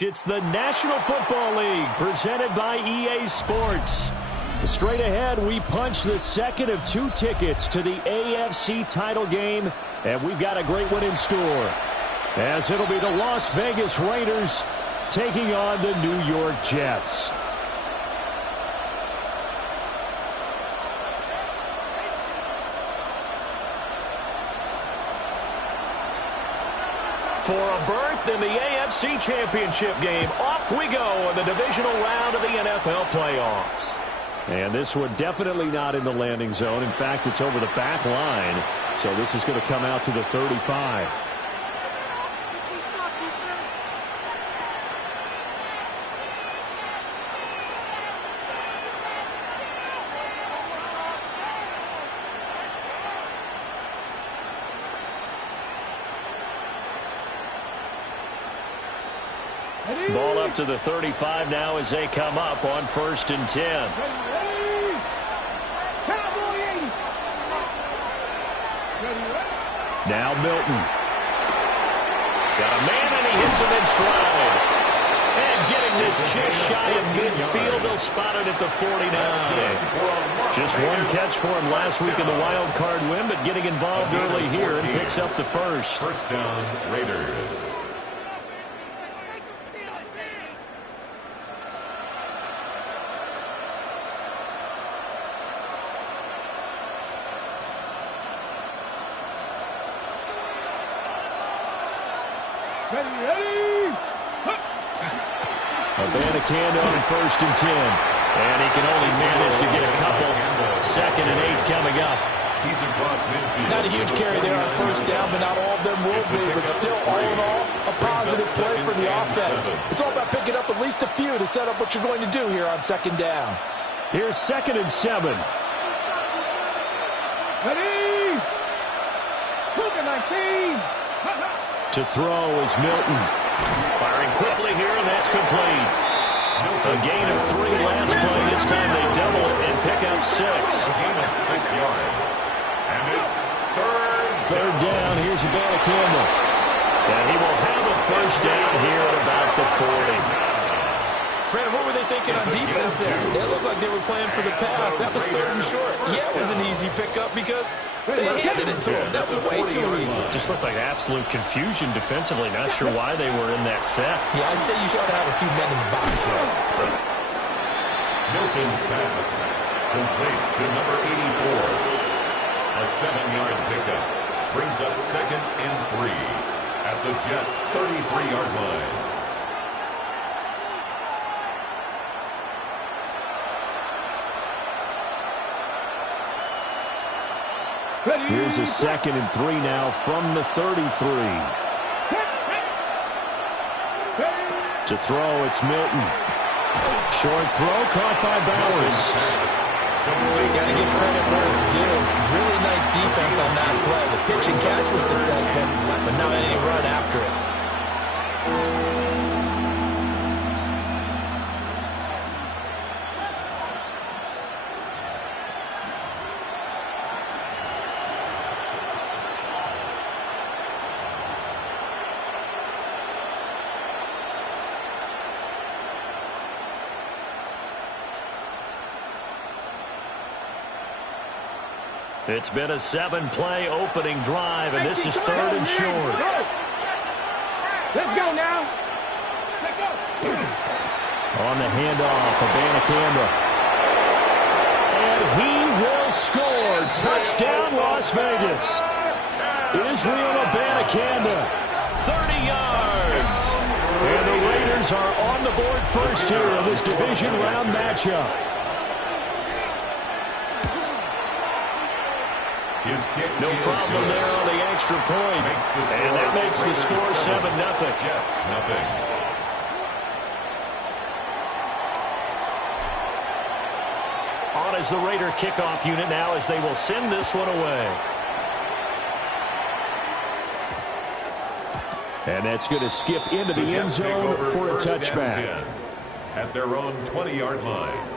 It's the National Football League presented by EA Sports. Straight ahead, we punch the second of 2 tickets to the AFC title game, and we've got a great one in store, as it'll be the Las Vegas Raiders taking on the New York Jets. For a berth in the AFC Championship game, off we go in the divisional round of the NFL playoffs. And this one definitely not in the landing zone. In fact, it's over the back line. So this is going to come out to the 35. Ball up to the 35 now as they come up on 1st and 10. Now Milton. Got a man and he hits him in stride. And getting this just shy of midfield, they'll spot it at the 49. Just one catch for him last week in the wild card win, but getting involved early here and picks up the first. First down, Raiders. Abandacando on 1st and 10. And he can only manage to get a couple. 2nd and 8 coming up. He's across midfield. Not a huge carry there on 1st down, but not all of them will be. But still, all in all, a positive play for the offense. It's all about picking up at least a few to set up what you're going to do here on 2nd down. Here's 2nd and 7. Ready? Moving like team. To throw is Milton. Firing quickly here, and that's complete. A gain of 3 last play. This time they double it and pick up 6. A gain of 6 yards. And it's third down. Here's Abandacando. And he will have a 1st down here at about the 40. Brandon, what were they thinking on defense there? It looked like they were playing for the pass. That was 3rd and short. Yeah, it was an easy pickup because they handed it to him. That was way too easy. Just looked like absolute confusion defensively. Not sure why they were in that set. Yeah, I'd say you should have a few men in the box there. Milton's pass complete to number 84. A 7-yard pickup brings up 2nd and 3 at the Jets' 33-yard line. Here's a 2nd and 3 now from the 33. To throw, it's Milton. Short throw caught by Bowers. Got to give credit where it's due. Really nice defense on that play. The pitch and catch was successful, but not any run after it. It's been a 7-play opening drive, and this is 3rd and short. Let's go now. Let's go. On the handoff, Abandacando. And he will score. Touchdown, Las Vegas. Israel Abandacando, 30 yards. And the Raiders are on the board first here in this division round matchup. No problem there on the extra point. And that makes the score 7-0. Jets, nothing. On as the Raider kickoff unit now as they will send this one away. And that's going to skip into the end zone for a touchback. At their own 20-yard line.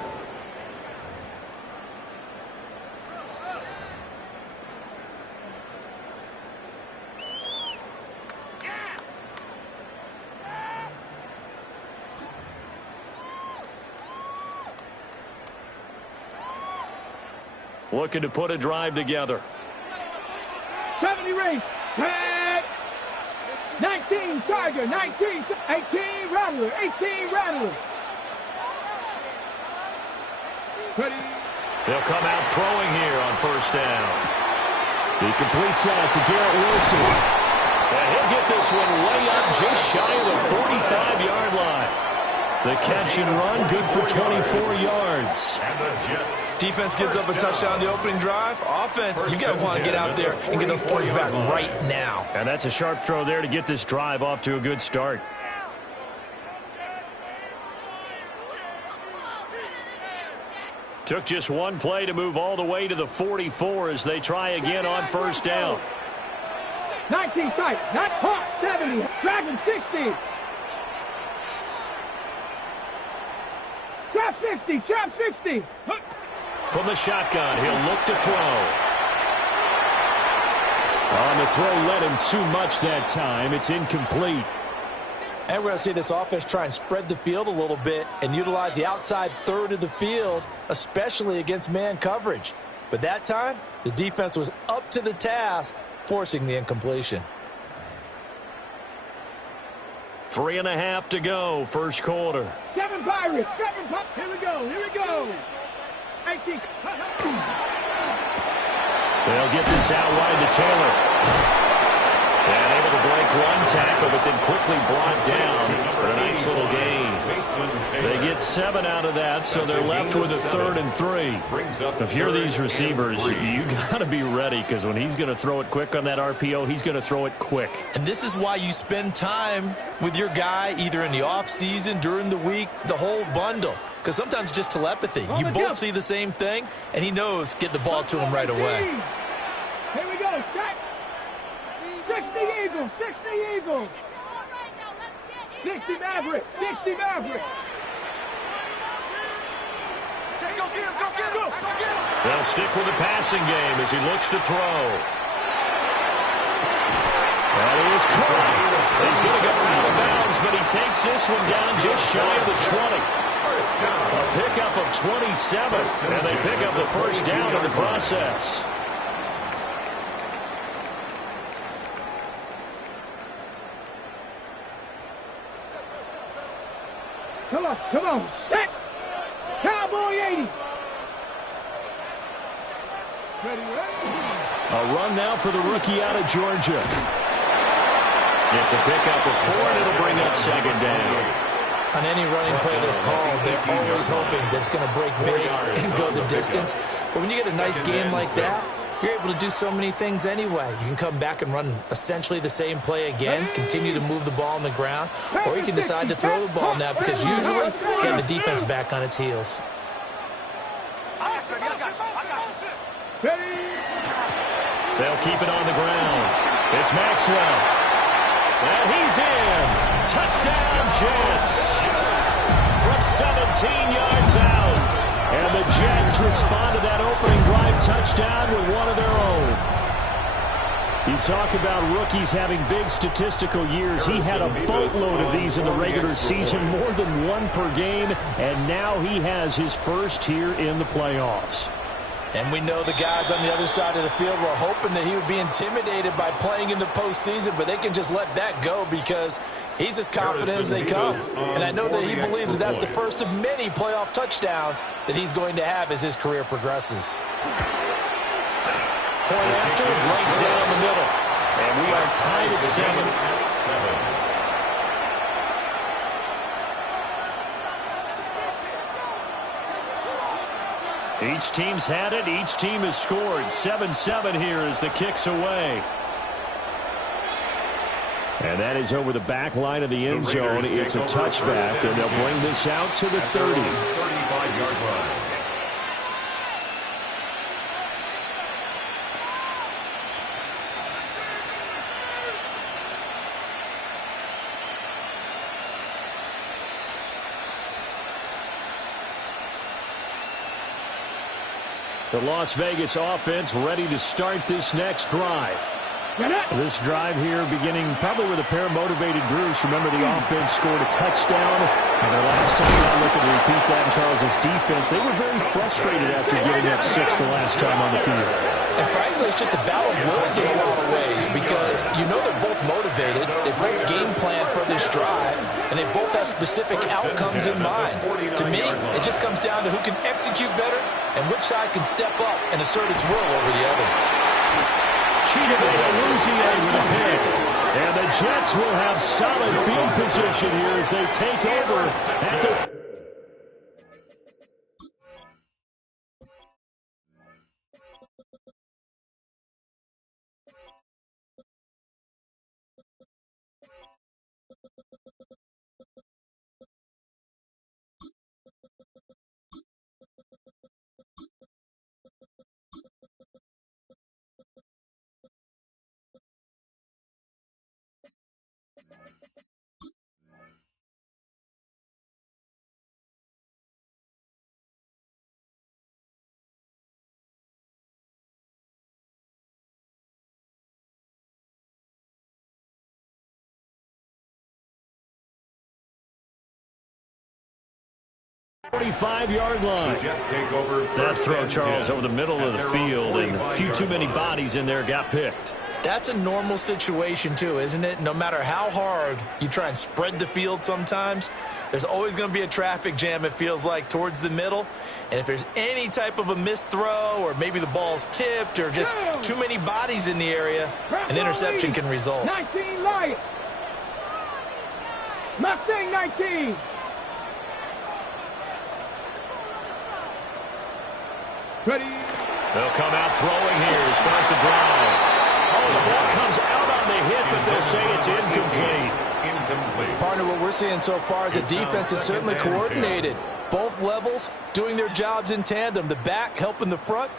Looking to put a drive together. 70 race. 19 Charger. 19. 18 Rattler. 18 Rattler. They'll come out throwing here on first down. He completes that to Garrett Wilson. And he'll get this one way up just shy of the 45-yard line. The catch and run, good for 24 yards. And the Jets. Defense gives up a touchdown the opening drive. Offense, you got to want to get out there and get those points back right now. And that's a sharp throw there to get this drive off to a good start. Took just one play to move all the way to the 44 as they try again on first down. 19 tight, not caught. 70, dragging 60. Trap 60, trap 60. From the shotgun, he'll look to throw. On the throw, led him too much that time. It's incomplete. And we're going to see this offense try and spread the field a little bit and utilize the outside third of the field, especially against man coverage. But that time, the defense was up to the task, forcing the incompletion. 3.5 to go, first quarter. 7 Pirates, 7 Pirates. Here we go, here we go. 18. They'll get this out wide to Taylor. And able to break one tackle, but then quickly brought down for a nice little gain. They get 7 out of that, so they're left with a 3rd and 3. If you're these receivers, you got to be ready, because when he's going to throw it quick on that RPO, he's going to throw it quick. And this is why you spend time with your guy either in the offseason, during the week, the whole bundle. Because sometimes just telepathy. You both see the same thing, and he knows get the ball to him right away. Here we go, set. 60 Eagles, 60 Eagles. 60 Maverick, 60 Maverick. They'll stick with the passing game as he looks to throw. That is caught. He's going to go out of bounds, but he takes this one down just shy of the 20. A pickup of 27, and they pick up the first down in the process. Come on, set. Cowboy 80. A run now for the rookie out of Georgia. It's a pickup of 4, and it'll bring up second down. On any running play that's called, they're always hoping that it's going to break big and go the distance. But when you get a nice game like that, you're able to do so many things anyway. You can come back and run essentially the same play again, continue to move the ball on the ground, or you can decide to throw the ball now because usually you have the defense back on its heels. They'll keep it on the ground. It's Maxwell. And he's in. Touchdown, Jets. From 17 yards out. And the Jets respond to that opening drive touchdown with one of their own. You talk about rookies having big statistical years. He had a boatload of these in the regular season, more than 1 per game, and now he has his first here in the playoffs. And we know the guys on the other side of the field were hoping that he would be intimidated by playing in the postseason, but they can just let that go because he's as confident as they come. And I know that he believes that that's the first of many playoff touchdowns that he's going to have as his career progresses. Point after, right down the middle. And we are tied at 7. Each team's had it. Each team has scored. 7-7 here as the kick's away. And that is over the back line of the end zone. It's a touchback, and they'll bring this out to the 30. 35-yard line. The Las Vegas offense ready to start this next drive. This drive here beginning probably with a pair of motivated groups. Remember, the offense scored a touchdown. And the last time out, looking to repeat that in Charles's defense, they were very frustrated after giving up 6 the last time on the field. And frankly, it's just a battle of wills in a lot of ways because you know they're both motivated. They both game plan for this drive, and they both have specific outcomes in mind. To me, it just comes down to who can execute better and which side can step up and assert its will over the other. Cheated with a pick. And the Jets will have solid field position here as they take over at the... .45-yard line. The Jets take over. That throw, Charles, over the middle of the field, and a few too many bodies in there got picked. That's a normal situation, too, isn't it? No matter how hard you try and spread the field sometimes, there's always going to be a traffic jam, it feels like, towards the middle. And if there's any type of a missed throw or maybe the ball's tipped or just too many bodies in the area, an interception can result. 19 light. Mustang 19. Ready. They'll come out throwing here to start the drive. Oh, the ball comes out on the hit, but they'll say it's incomplete. Partner, what we're seeing so far is the defense is certainly coordinated. Both levels doing their jobs in tandem. The back helping the front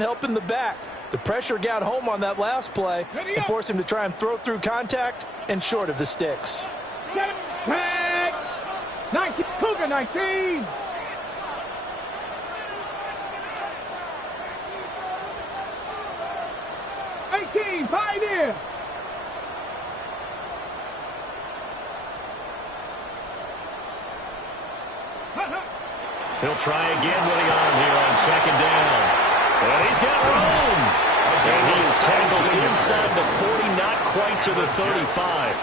helping the back. The pressure got home on that last play and forced him to try and throw through contact and short of the sticks. Tag. 19. Cougar 19. Pioneer. He'll try again with the arm here on second down. And he's got room. And he is tackled inside the 40, not quite to the 35.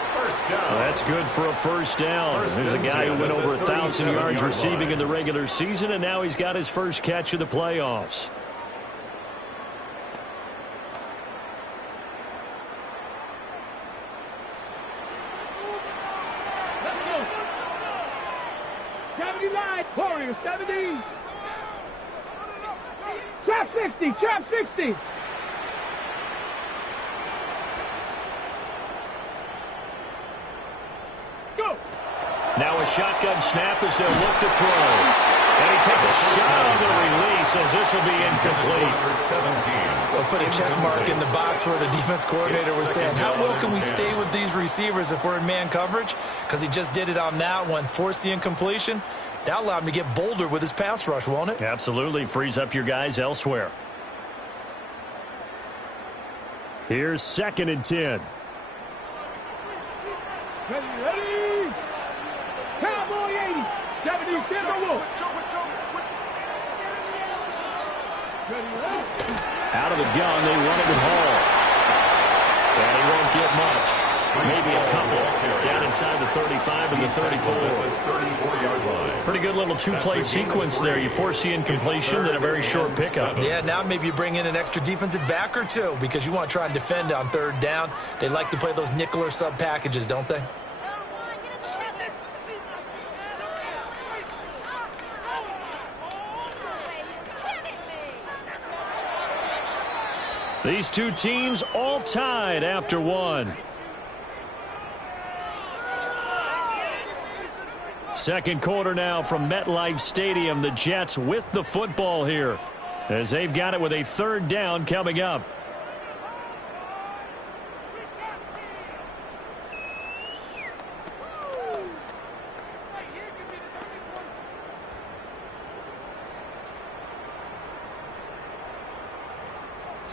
Well, that's good for a first down. There's a guy who went over 1,000 yards receiving in the regular season, and now he's got his first catch of the playoffs. Warriors 70. Trap 60. Trap 60. Go. Now a shotgun snap as they'll look to throw. And he takes a shot on the release as this will be incomplete. They'll put a check mark in the box where the defense coordinator was saying, how well can we stay with these receivers if we're in man coverage? Because he just did it on that one, forced the incompletion. That allowed him to get bolder with his pass rush, won't it? Absolutely. Frees up your guys elsewhere. Here's 2nd and 10. Ready. Cowboy 80. 70. Denver Wolf. Out of the gun, they run it with Hall. And he won't get much. Maybe a couple down inside the 35 and the 34. Pretty good little two-play sequence there. You force the incompletion, then a very short pickup. Yeah, now maybe you bring in an extra defensive back or two because you want to try and defend on 3rd down. They like to play those nickel or sub packages, don't they? These two teams all tied after one. Second quarter now from MetLife Stadium. The Jets with the football here as they've got it with a 3rd down coming up.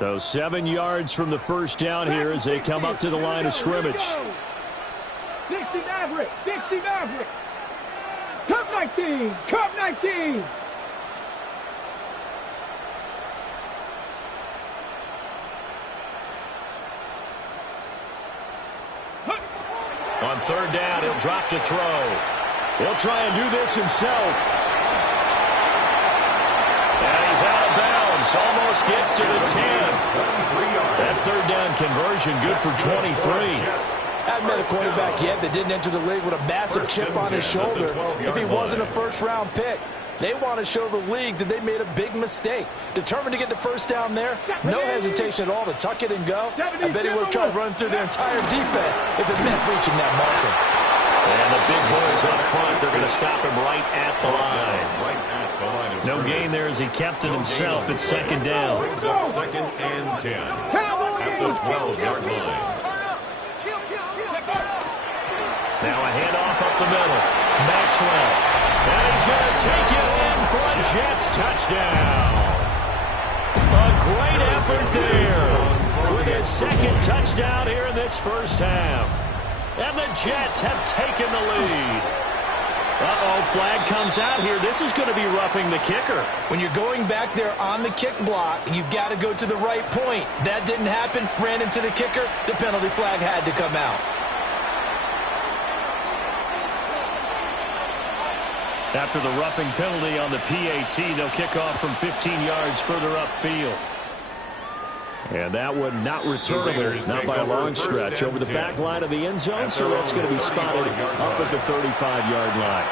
So 7 yards from the first down here as they come up to the line of scrimmage. 60 Maverick, 60 Maverick. Cup 19, Cup 19. On third down, he'll drop to throw. He'll try and do this himself. And he's out of bounds. Almost gets to the 10. That third down conversion good for 23. I haven't met a quarterback yet that didn't enter the league with a massive chip on his shoulder if he wasn't a first-round pick. They want to show the league that they made a big mistake. Determined to get the first down there, no hesitation at all to tuck it and go. I bet he would have tried running through their entire defense if it meant reaching that marker. And the big boys up front, they're going to stop him right at the line. No gain there as he kept it himself at second down. Brings up second and 10 at the 12-yard line. Now a handoff up the middle. Maxwell. And he's going to take it in for a Jets touchdown. A great effort there with his second touchdown here in this first half. And the Jets have taken the lead. Uh-oh, flag comes out here. This is going to be roughing the kicker. When you're going back there on the kick block, you've got to go to the right point. That didn't happen. Ran into the kicker. The penalty flag had to come out. After the roughing penalty on the PAT, they'll kick off from 15 yards further upfield. And that one not returnable, not by a long stretch, over the back line of the end zone, so that's going to be spotted up at the 35-yard line.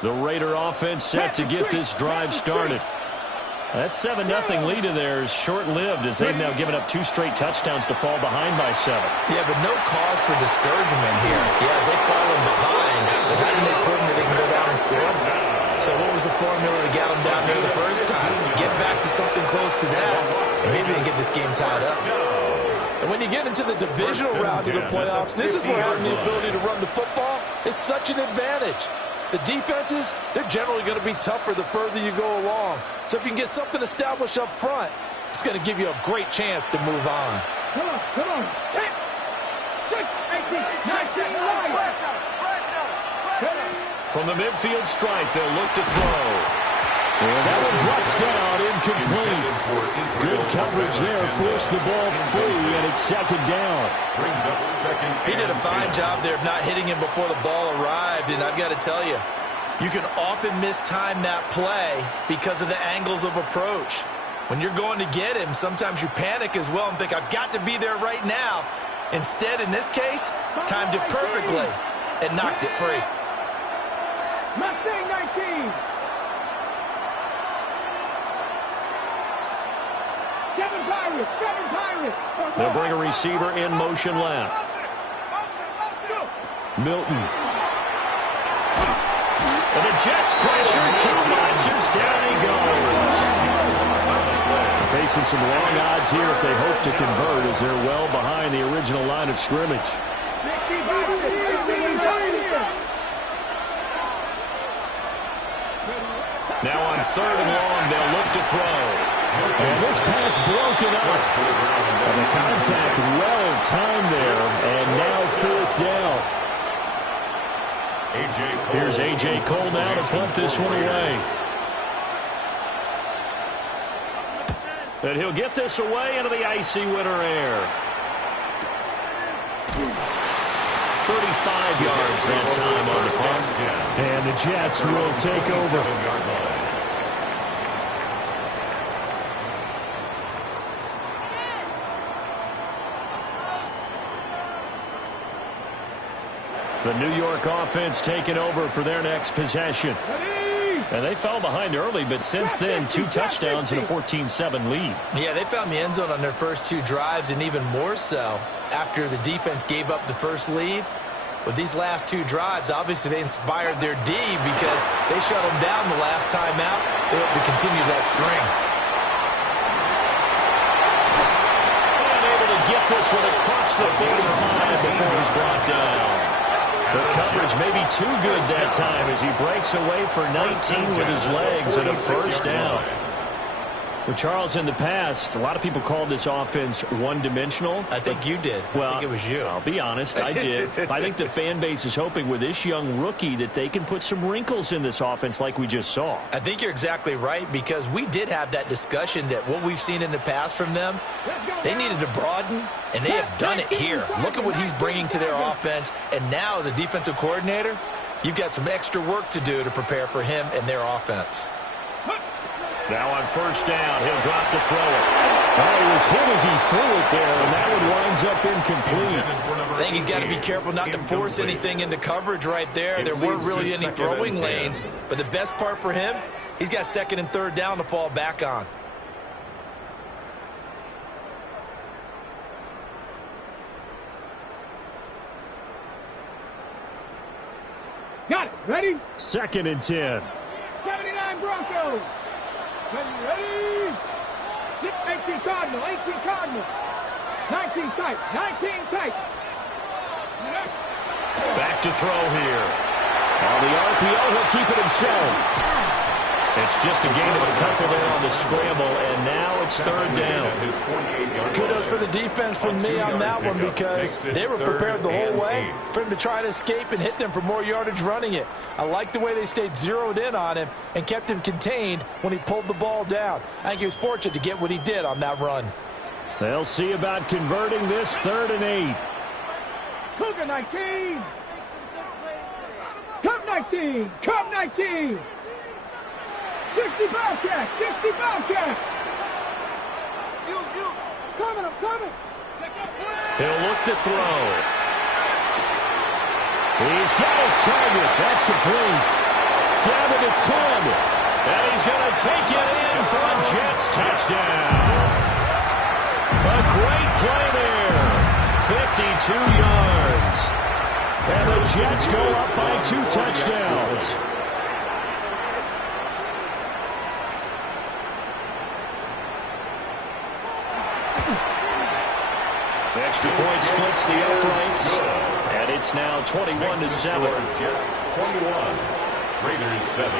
The Raider offense set to get this drive started. That 7-0 lead of theirs short-lived as they've now given up 2 straight touchdowns to fall behind by 7. Yeah, but no cause for discouragement here. Yeah, they've fallen behind, but haven't they proven that they can go down and score? So what was the formula that got them down there the first time? Get back to something close to that, and maybe they can get this game tied up. And when you get into the divisional round of the playoffs, this is where having the ability to run the football is such an advantage. The defenses, they're generally going to be tougher the further you go along. So if you can get something established up front, it's going to give you a great chance to move on. Come on, come on. 6, 18, 19, From the midfield stripe, they'll look to throw. And that one drops down, incomplete. Good coverage there, forced the ball free, and it's second down. Brings up second. He did a fine job there of not hitting him before the ball arrived, and I've got to tell you, you can often mistime that play because of the angles of approach. When you're going to get him, sometimes you panic as well and think, I've got to be there right now. Instead, in this case, timed it perfectly and knocked it free. Mustang 19. 7 Pirates, 7 Pirates. They'll bring a receiver in motion left. Milton. And the Jets pressure too much as down he goes. Facing some long odds here if they hope to convert as they're well behind the original line of scrimmage. Now on third and long, they'll look to throw. And this pass broken up. And the contact well timed there. And now fourth down. Here's A.J. Cole now to punt this one away. And he'll get this away into the icy winter air. 35 yards that time on the punt. And the Jets will take over. The New York offense taking over for their next possession. And they fell behind early, but since then, 2 touchdowns and a 14-7 lead. Yeah, they found the end zone on their first 2 drives, and even more so after the defense gave up the first lead. With these last 2 drives, obviously they inspired their D because they shut them down the last time out. They hope to continue that string. And able to get this one across the 45 before he's brought down. The coverage may be too good that time as he breaks away for 19 with his legs and a first down. Well, Charles, in the past, a lot of people called this offense one-dimensional. I think you did. Well, I think it was you. I'll be honest, I did. I think the fan base is hoping with this young rookie that they can put some wrinkles in this offense like we just saw. I think you're exactly right because we did have that discussion that what we've seen in the past from them, they needed to broaden, and they have done it here. Look at what he's bringing to their offense, and now as a defensive coordinator, you've got some extra work to do to prepare for him and their offense. Now on first down, he'll drop to throw it. Oh, it was him as he threw it there, and that one winds up incomplete. I think he's got to be careful not to force anything into coverage right there. There weren't really any throwing lanes, but the best part for him, he's got 2nd and 3rd down to fall back on. Got it. Ready? 2nd and 10. 79 Broncos. Ready? 18 Cardinal. 18 Cardinal. 19 tight. 19 tight. Back to throw here. On the RPO, he'll keep it himself. It's just a gain of a couple there on the scramble, and now it's 3rd down. Kudos for the defense from me on that one because they were prepared the whole way for him to try to escape and hit them for more yardage running it. I like the way they stayed zeroed in on him and kept him contained when he pulled the ball down. I think he was fortunate to get what he did on that run. They'll see about converting this 3rd and 8. Cougar 19. Cub 19. Cub 19. 60 Bobcat. 60 Bobcat. Coming, I'm coming. He'll look to throw. He's got his target. That's complete. Down to the 10. And he's going to take it in for a Jets touchdown. A great play there. 52 yards. And the Jets go up by 2 touchdowns. Extra point splits the uprights, and it's now 21-7. Jets 21, Raiders 7.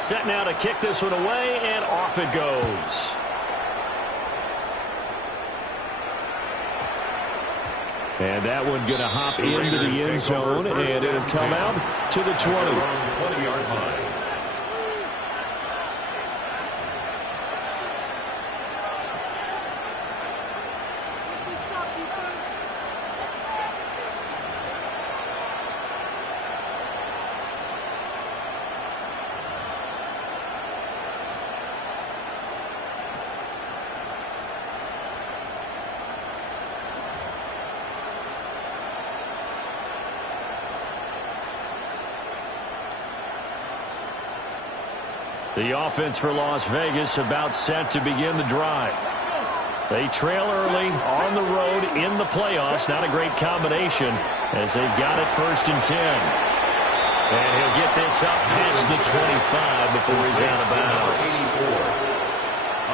Set now to kick this one away, and off it goes. And that one going to hop into the end zone, and it'll come out to the 20. 20-yard line. The offense for Las Vegas about set to begin the drive. They trail early on the road in the playoffs. Not a great combination as they've got it 1st and 10. And he'll get this up past the 25 before he's out of bounds.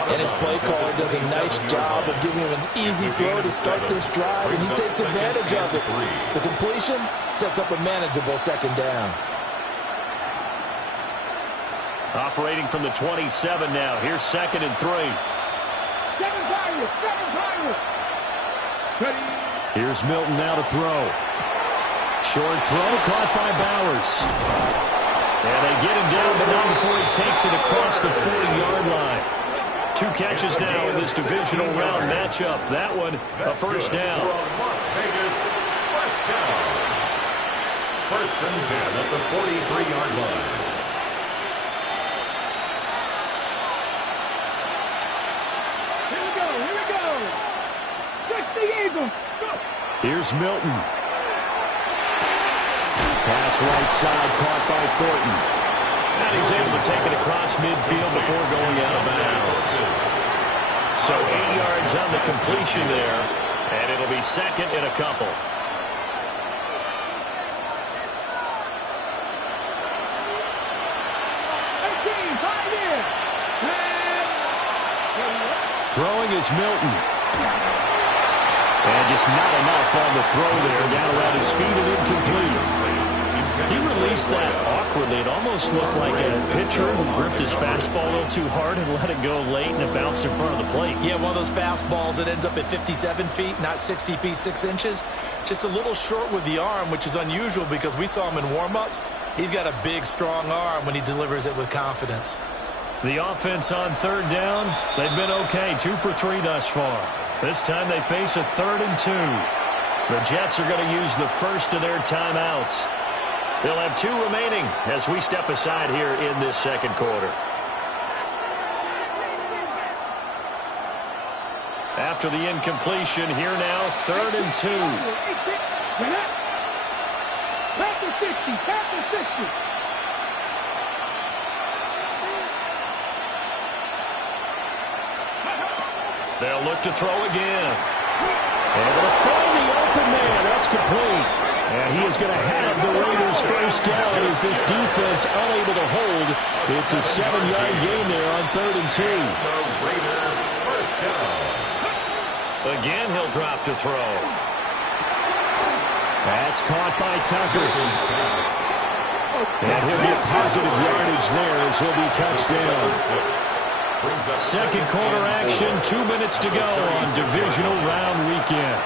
And his play caller does a nice job of giving him an easy throw to start this drive, and he takes advantage of it. The completion sets up a manageable 2nd down. Operating from the 27 now. Here's 2nd and 3. 7 Pirates. 7 Pirates. Ready? Here's Milton now to throw. Short throw caught by Bowers. And they get him down, but not before he takes it across the 40-yard line. 2 catches now in this divisional round matchup. That one, a first down. Las Vegas, first down. 1st and 10 at the 43-yard line. Here we go. 60 Eagles. Go. Here's Milton. Pass right side, caught by Thornton. And he's able to take it across midfield before going out of bounds. So 8 yards on the completion there, and it'll be second in a couple. Throwing is Milton. And just not enough on the throw there. Down around his feet and incomplete. He released that awkwardly. It almost looked like a pitcher who gripped his fastball a little too hard and let it go late, and it bounced in front of the plate. Yeah, one of those fastballs that ends up at 57 feet, not 60 feet, 6 inches. Just a little short with the arm, which is unusual because we saw him in warm-ups. He's got a big, strong arm when he delivers it with confidence. The offense on third down, they've been okay. 2 for 3 thus far. This time they face a 3rd and 2. The Jets are going to use the first of their timeouts. They'll have 2 remaining as we step aside here in this second quarter. After the incompletion, here now, 3rd and 2. Back to 60, back to 60. They'll look to throw again. Able to find the open man. That's complete. And he is going to have the Raiders first down as this defense unable to hold. It's a 7-yard gain there on 3rd and 2. The Raider first down. Again, he'll drop to throw. That's caught by Tucker. And he'll get positive yardage there as he'll be touchdown. Second quarter action, 2 minutes to go on divisional round weekend.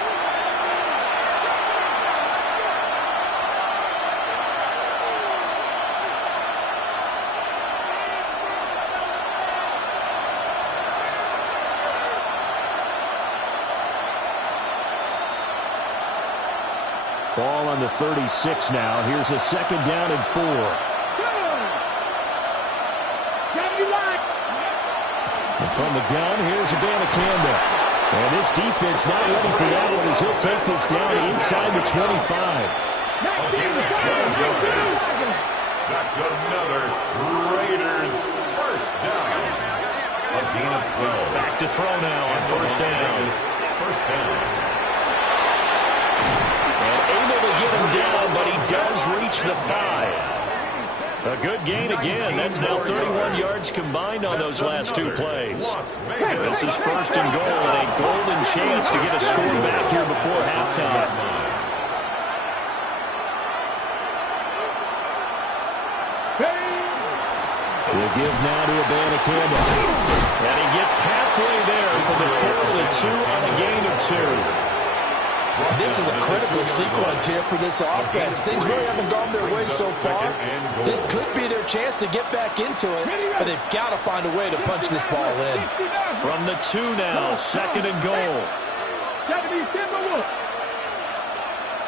Ball on the 36 now. Here's a 2nd down and 4. And from the gun, here's Abanikanda. And this defense not ready for that one as he'll take this down inside the 25. That's another Raiders first down. A gain of 12. Back to throw now on first down. First down. And able to get him down, but he does reach the 5. A good gain again. That's now 31 yards combined on those last 2 plays. This is 1st and goal and a golden chance to get a score back here before halftime. We'll give now to Abanikanda. And he gets halfway there for the 4 to 2 on a gain of 2. This is a critical sequence here for this offense. Things really haven't gone their way so far. This could be their chance to get back into it, but they've got to find a way to punch this ball in. From the 2 now, 2nd and goal.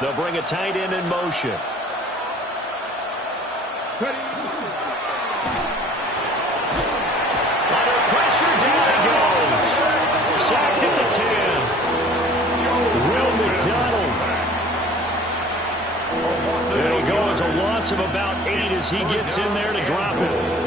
They'll bring a tight end in motion. Under pressure, down he goes. Sacked at the 10. Will McDonald. It'll go as a loss of about 8 as he gets in there to drop it.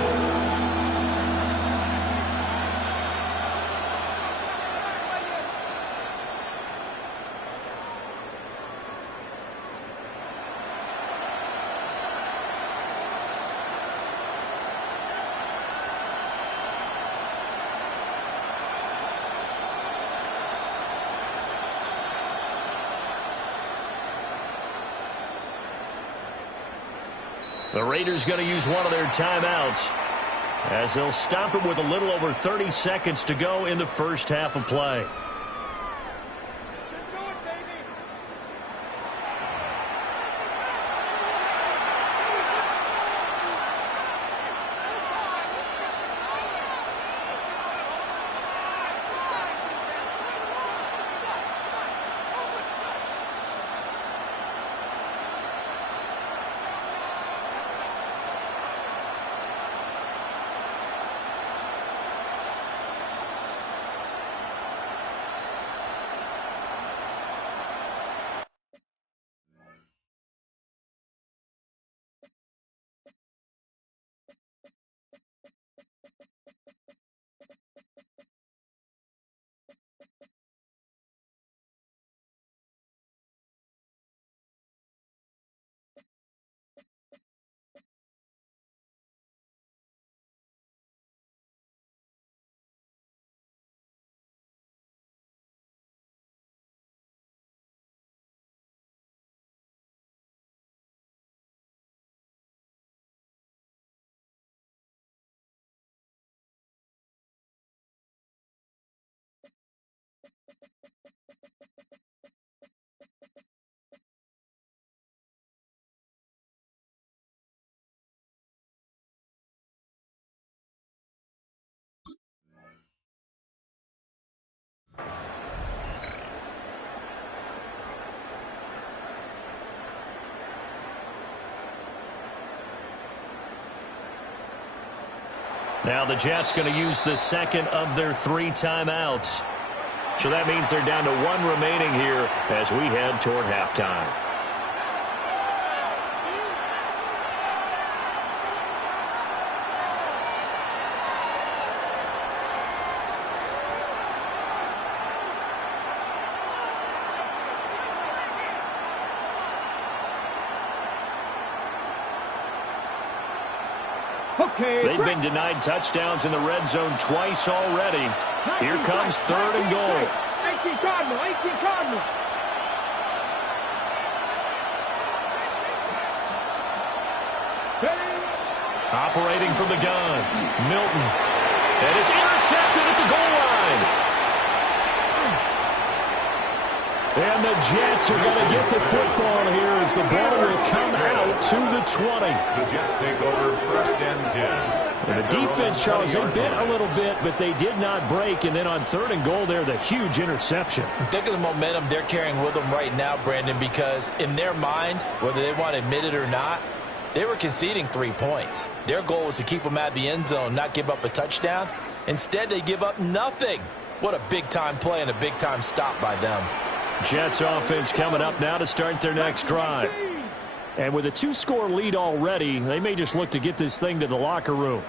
The Raiders going to use one of their timeouts as they'll stop it with a little over 30 seconds to go in the first half of play. Now the Jets going to use the second of their 3 timeouts. So that means they're down to 1 remaining here as we head toward halftime. They've been denied touchdowns in the red zone twice already. Here comes 3rd and goal. 18 Cardinal, 18 Cardinal. Operating from the gun, Milton. And it's intercepted at the goal line. And the Jets are going to get the football here as the ball will come out to the 20. The Jets take over 1st and 10. And the defense, Charles, they bit a little bit, but they did not break. And then on 3rd and goal there, the huge interception. Think of the momentum they're carrying with them right now, Brandon, because in their mind, whether they want to admit it or not, they were conceding 3 points. Their goal was to keep them out of the end zone, not give up a touchdown. Instead, they give up nothing. What a big-time play and a big-time stop by them. Jets offense coming up now to start their next drive. And with a 2-score lead already, they may just look to get this thing to the locker room.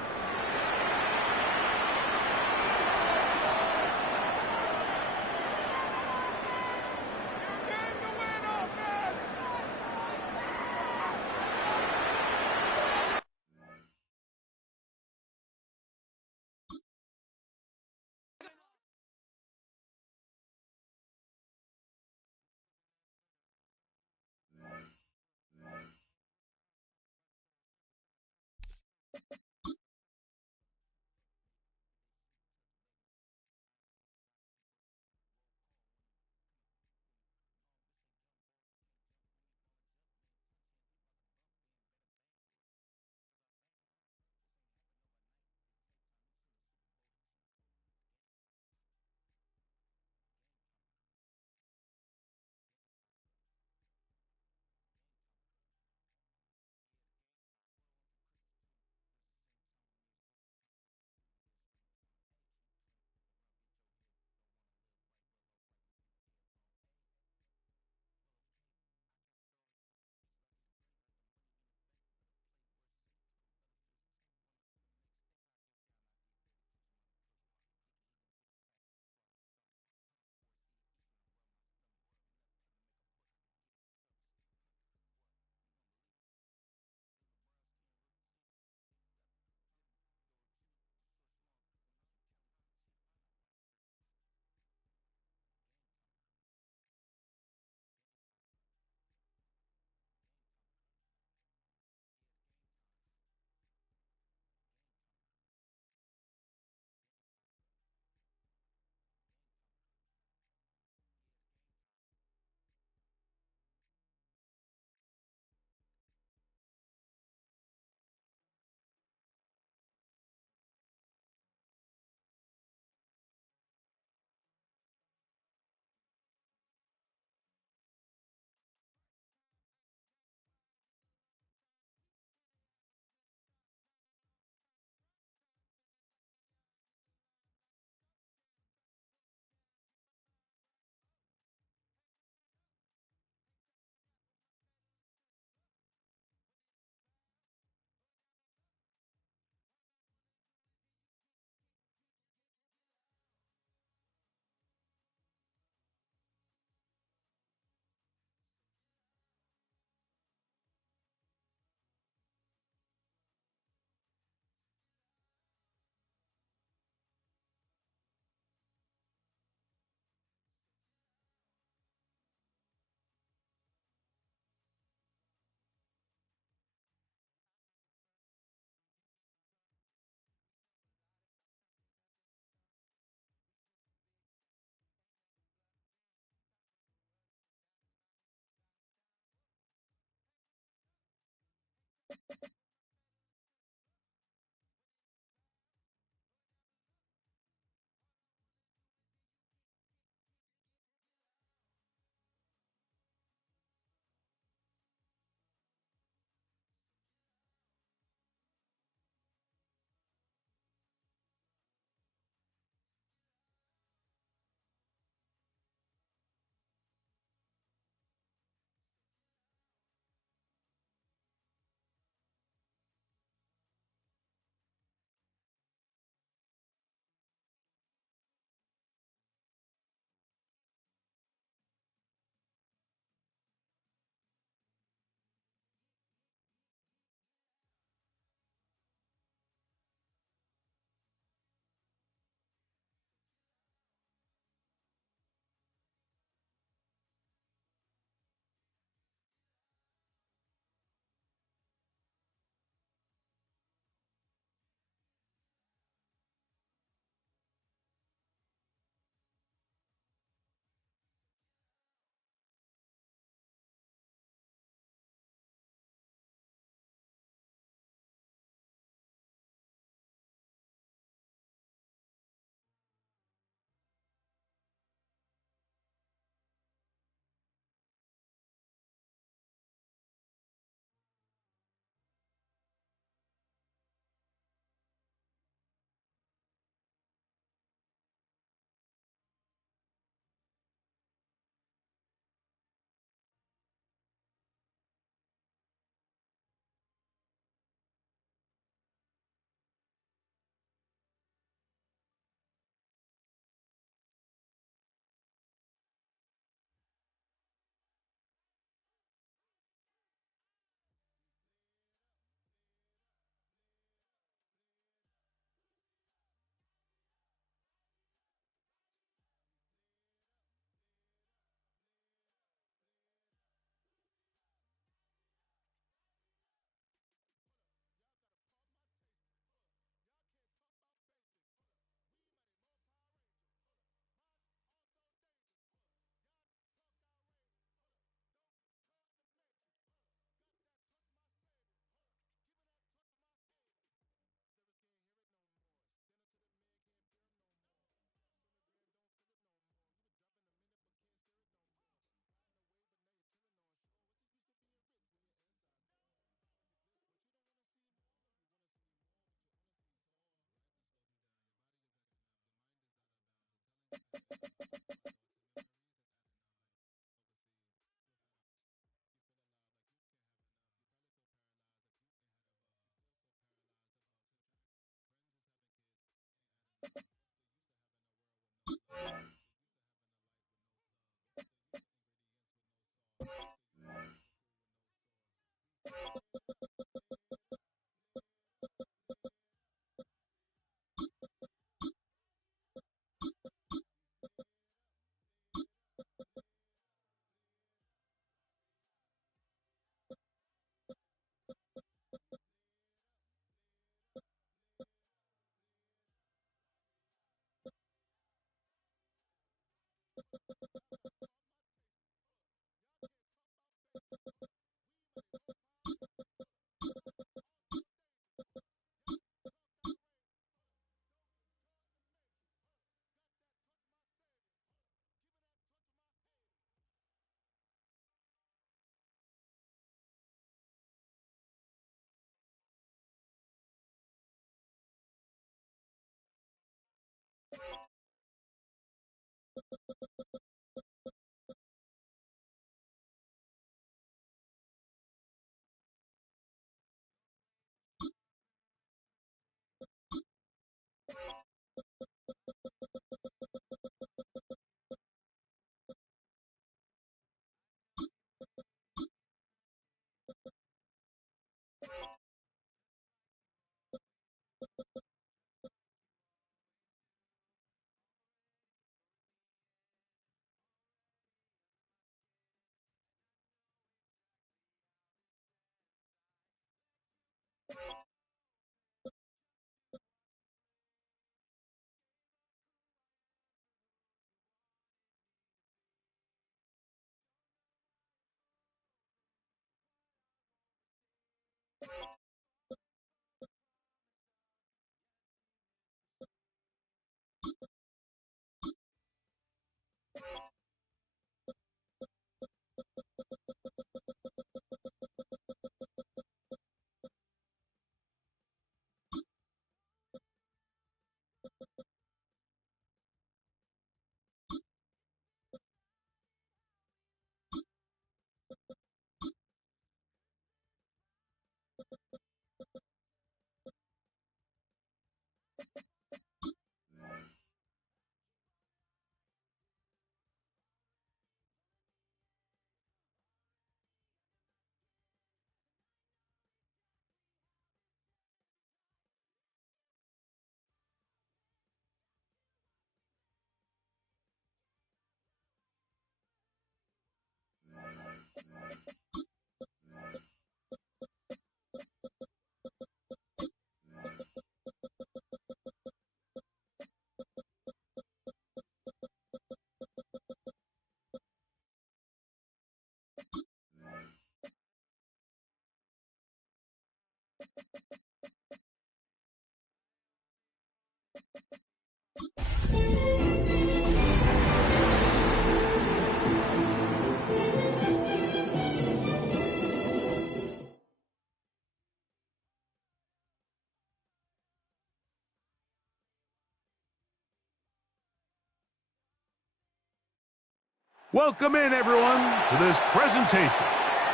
Welcome in, everyone, to this presentation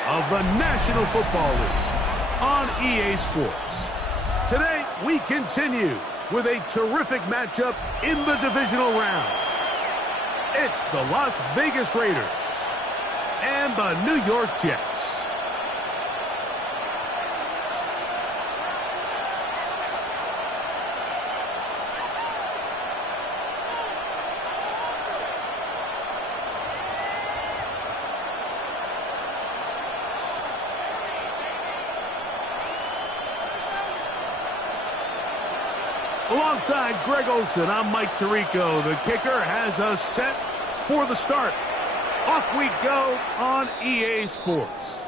of the National Football League on EA Sports. Today, we continue with a terrific matchup in the divisional round. It's the Las Vegas Raiders and the New York Jets. Alongside Greg Olson, I'm Mike Tirico. The kicker has us set for the start. Off we go on EA Sports.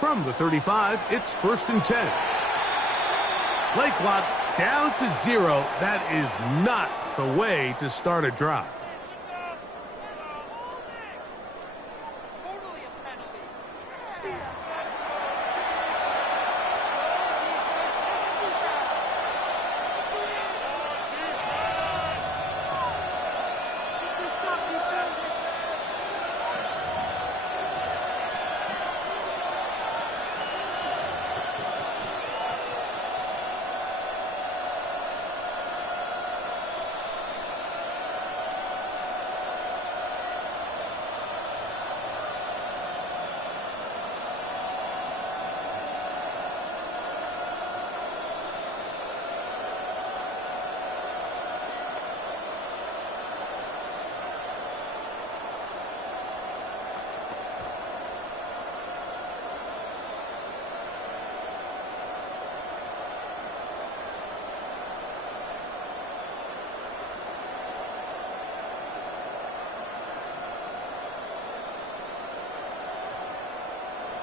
From the 35, it's 1st and 10. Play clock down to 0. That is not the way to start a drive.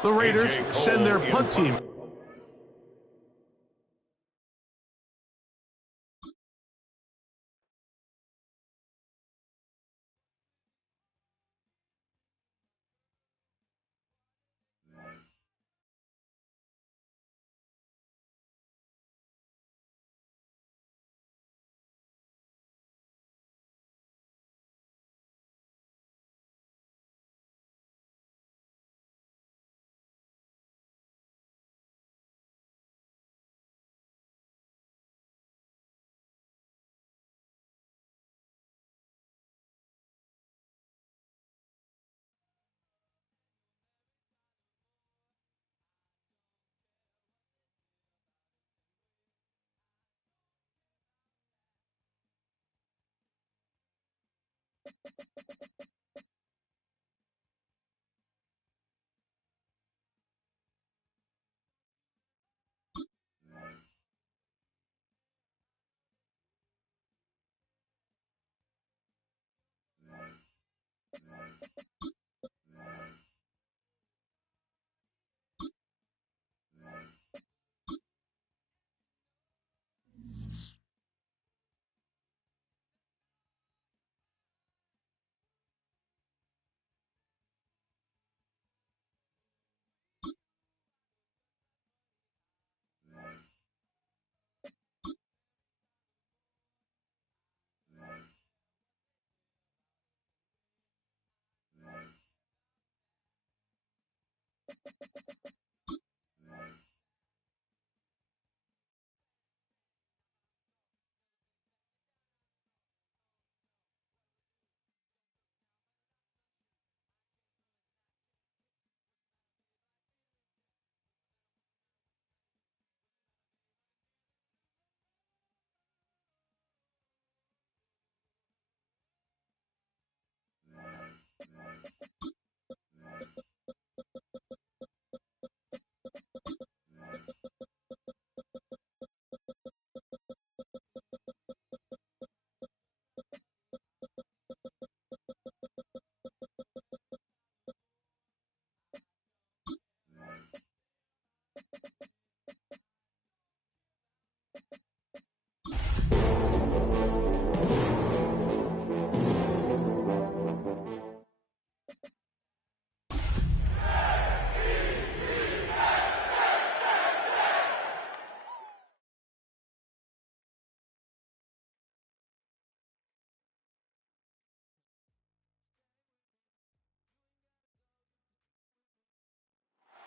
The Raiders send their punt team.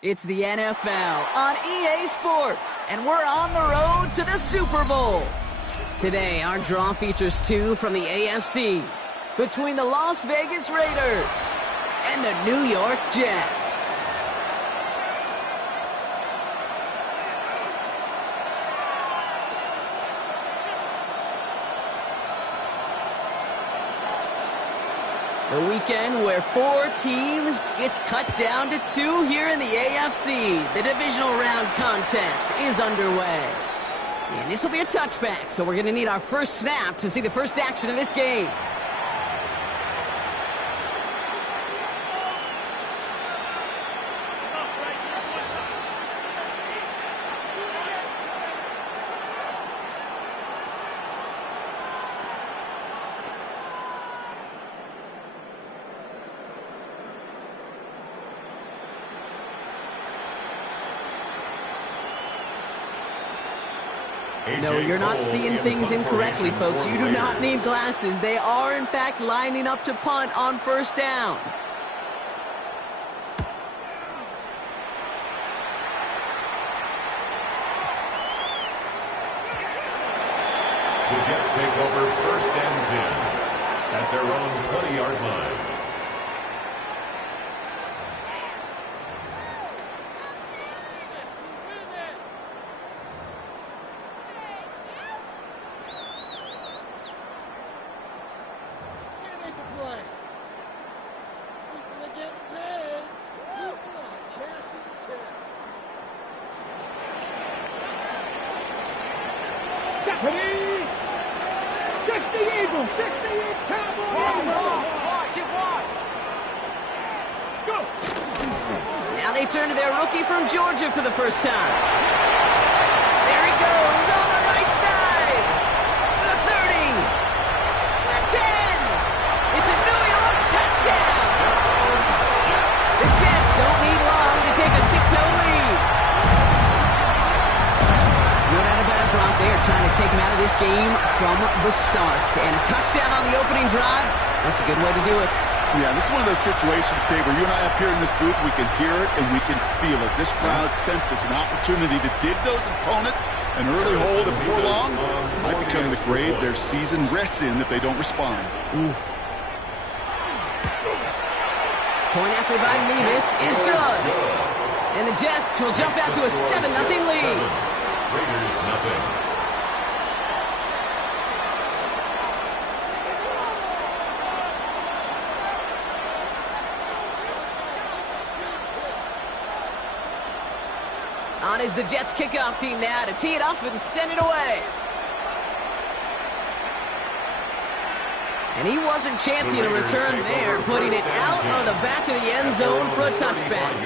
It's the NFL on EA Sports, and we're on the road to the Super Bowl. Today, our draw features two from the AFC between the Las Vegas Raiders and the New York Jets. The weekend where 4 teams gets cut down to 2 here in the AFC. The divisional round contest is underway. And this will be a touchback, so we're going to need our first snap to see the first action of this game. No, you're not seeing things incorrectly, folks. You do not need glasses. They are, in fact, lining up to punt on first down. The Jets take over first and 10 at their own 20-yard line. Ready? 60 Eagles, 68 Cowboys. Go. Now they turn to their rookie from Georgia for the first time. There he goes on the right side. The 30. The 10. It's a New York touchdown. The Jets don't need long to take a 6-0 lead. No doubt about it, Brock. They are trying to take him out of this game from the start. And a touchdown on the opening drive, that's a good way to do it. Yeah, this is one of those situations, Kay, where you and I up here in this booth, we can hear it and we can feel it. This crowd senses an opportunity to dig those opponents an early hole that before long might be coming to grave their season rest in if they don't respond. Point after by Mevis is good. And the Jets will jump out to a 7-0 lead. Raiders nothing. On is the Jets kickoff team now to tee it up and send it away. And he wasn't chancing a return there, putting it out on the back of the end zone for a touchback.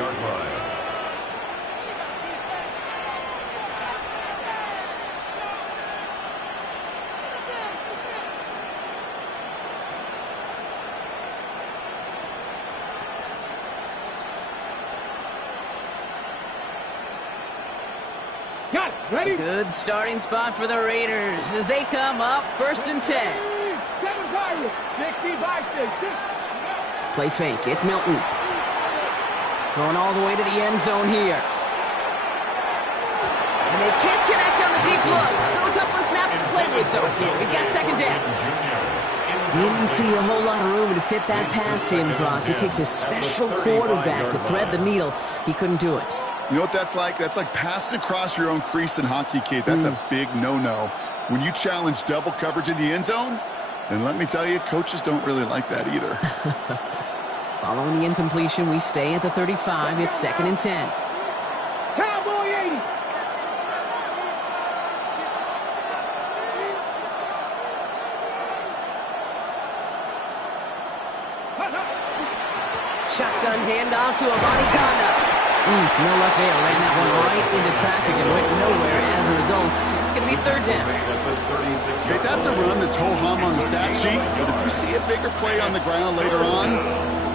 Got it. Ready? Good starting spot for the Raiders as they come up 1st and 10. 7 Pirates. 60 by 6. Play fake. It's Milton. Going all the way to the end zone here. And they can't connect on the deep look. Still a couple of snaps to play with, though. Here, we've got second down. Didn't see a whole lot of room to fit that pass in, Brock. It takes a special quarterback to thread the needle. He couldn't do it. You know what that's like? That's like passing across your own crease in hockey, Kate. That's a big no-no. When you challenge double coverage in the end zone, and let me tell you, coaches don't really like that either. Following the incompletion, we stay at the 35. It's 2nd and 10. Cowboy 80. Shotgun handoff to Avani. No luck there. Ran that one right into traffic and went nowhere as a result. It's going to be 3rd down. Okay, that's a run that's ho-hum on the stat sheet, but if you see a bigger play on the ground later on,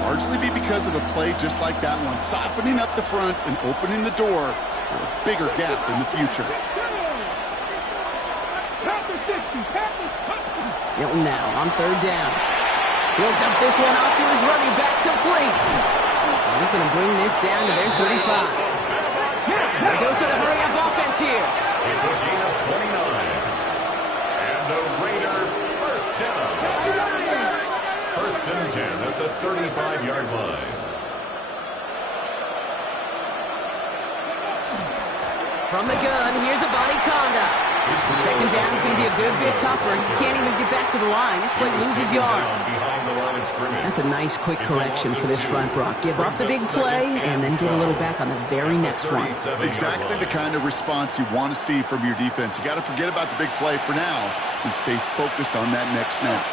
largely be because of a play just like that one, softening up the front and opening the door for a bigger gap in the future. Milton now on 3rd down. He'll dump this one off to his running back, complete. He's going to bring this down to their 35. Dose of the hurry-up offense here. It's a gain of 29. And the Raider first down. 1st and 10 at the 35-yard line. From the gun, here's Avani. Second down is going to be a good bit tougher. He can't even get back to the line. This play loses yards. That's a nice quick correction for this front, Brock. Give up the big play and then get a little back on the very next one. Exactly the kind of response you want to see from your defense. You got to forget about the big play for now and stay focused on that next snap.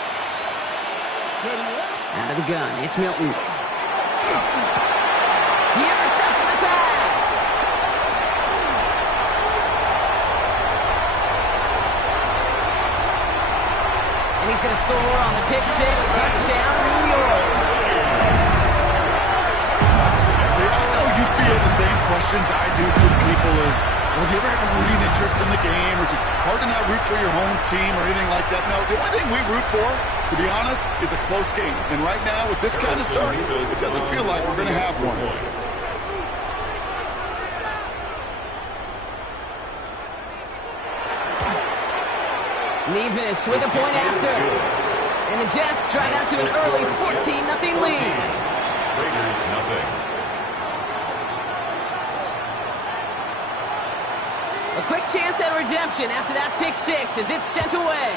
Out of the gun, it's Milton. He intercepts the pass. And he's going to score on the pick six. Touchdown, New York. I know you feel the same questions I do from people as Well, do you ever have a rooting interest in the game, or is it hard to not root for your home team or anything like that? No, the only thing we root for, to be honest, is a close game. And right now, with this kind of start, it doesn't feel like we're going to have one. Nevis with a point after. And the Jets drive out to an early 14-0 lead. Raiders nothing. A quick chance at redemption after that pick six as it's sent away.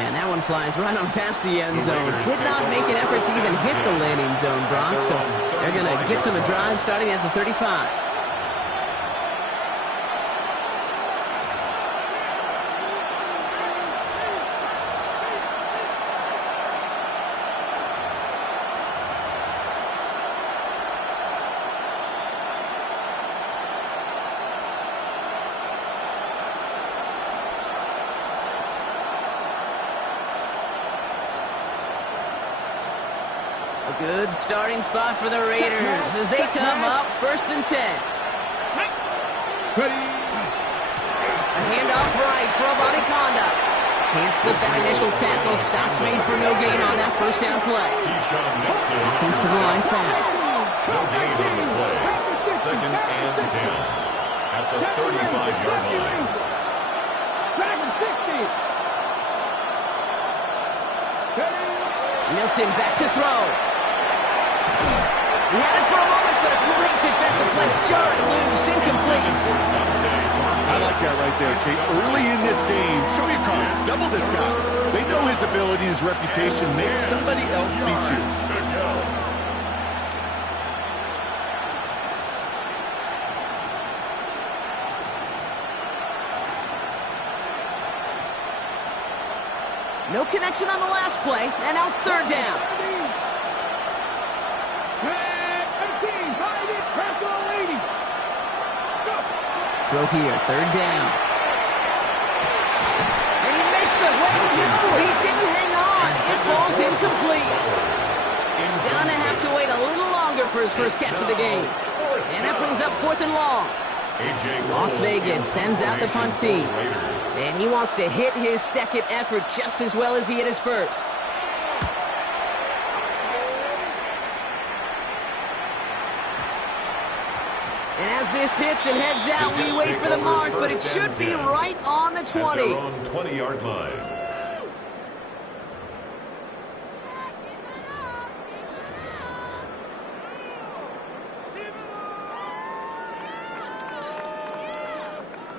And that one flies right on past the end zone. Did not make an effort to even hit the landing zone, Brock. So they're going to gift him a drive starting at the 35. A good starting spot for the Raiders as they come up 1st and 10. A handoff right for Abanikanda. Can't slip that initial tackle. Stops made for no gain on that first down play. Offensive line fast. No gain on the play. 2nd and 10 at the 35-yard line. Milton back to throw. He had it for a moment, but a great defensive play. Jarring loose, incomplete. I like that right there, Kate. Early in this game, show your cards, double this guy. They know his ability and his reputation makes somebody else beat you. No connection on the last play, and now it's 3rd down. Throw here, 3rd down. And he makes the wait. No, he didn't hang on. It falls incomplete. Gonna have to wait a little longer for his first catch of the game. And that brings up 4th and long. Las Vegas sends out the punt team. And he wants to hit his second effort just as well as he hit his first. And as this hits and heads out, we wait for the mark, but it should be right on the 20. At their own 20-yard line.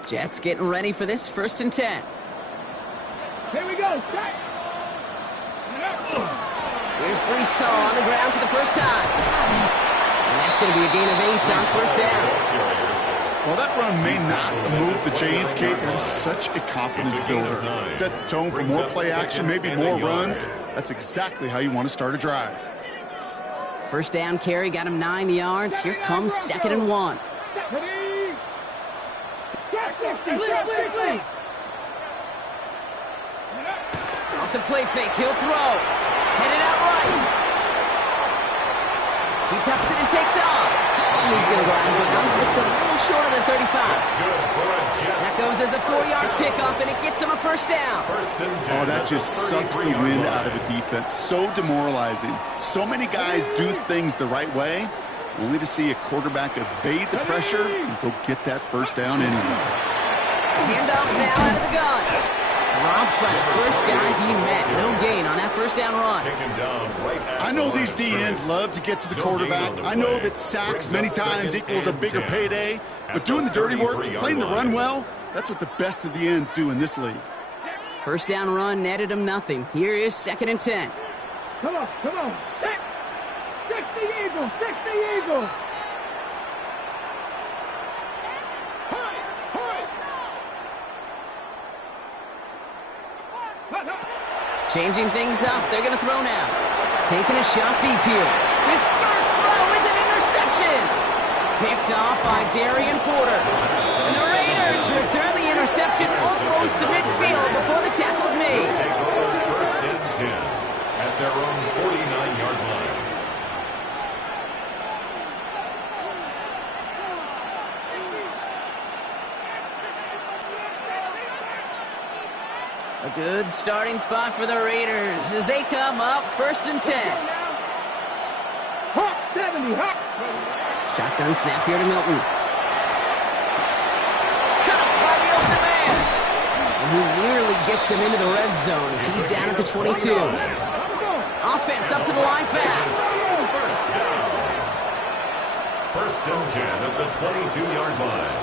Jets getting ready for this 1st and 10. Here we go. Set. Here's Brees Hall on the ground for the first time. And that's going to be a gain of 8 on 1st down. Well, that run may not move the chains, Kate. That is such a confidence builder. Sets the tone for more play action, maybe more runs. That's exactly how you want to start a drive. First down carry got him 9 yards. Here comes 2nd and 1. Off the play fake, he'll throw. Headed out right. He tucks it and takes off. And he's going to go out of bounds. Looks a little short of the 35. That goes as a 4-yard pickup, and it gets him a first down. Oh, that just sucks the wind out of a defense. So demoralizing. So many guys do things the right way, only to see a quarterback evade the pressure and go get that first down anyway. Handoff now out of the gun. Drops by the first guy he met. No gain on that first down run. I know these DNs love to get to the quarterback. I know that sacks many times equals a bigger payday. But doing the dirty work, playing to run well, that's what the best of the ends do in this league. First down run netted him nothing. Here is 2nd and 10. Come on, come on. Set. 60 Eagles, 60 Eagles. Changing things up. They're going to throw now. Taking a shot deep here. His first throw is an interception. Picked off by Darian Porter. And the Raiders return the interception almost to midfield before the tackle's made. Take over 1st and 10 at their own 49-yard line. Good starting spot for the Raiders as they come up 1st and 10. Hawk 70, Hawk. Shotgun snap here to Milton. Caught by the open man. And he nearly gets them into the red zone as he's down at the 22. Offense up to the line fast. First down. 1st and 10 at the 22-yard line.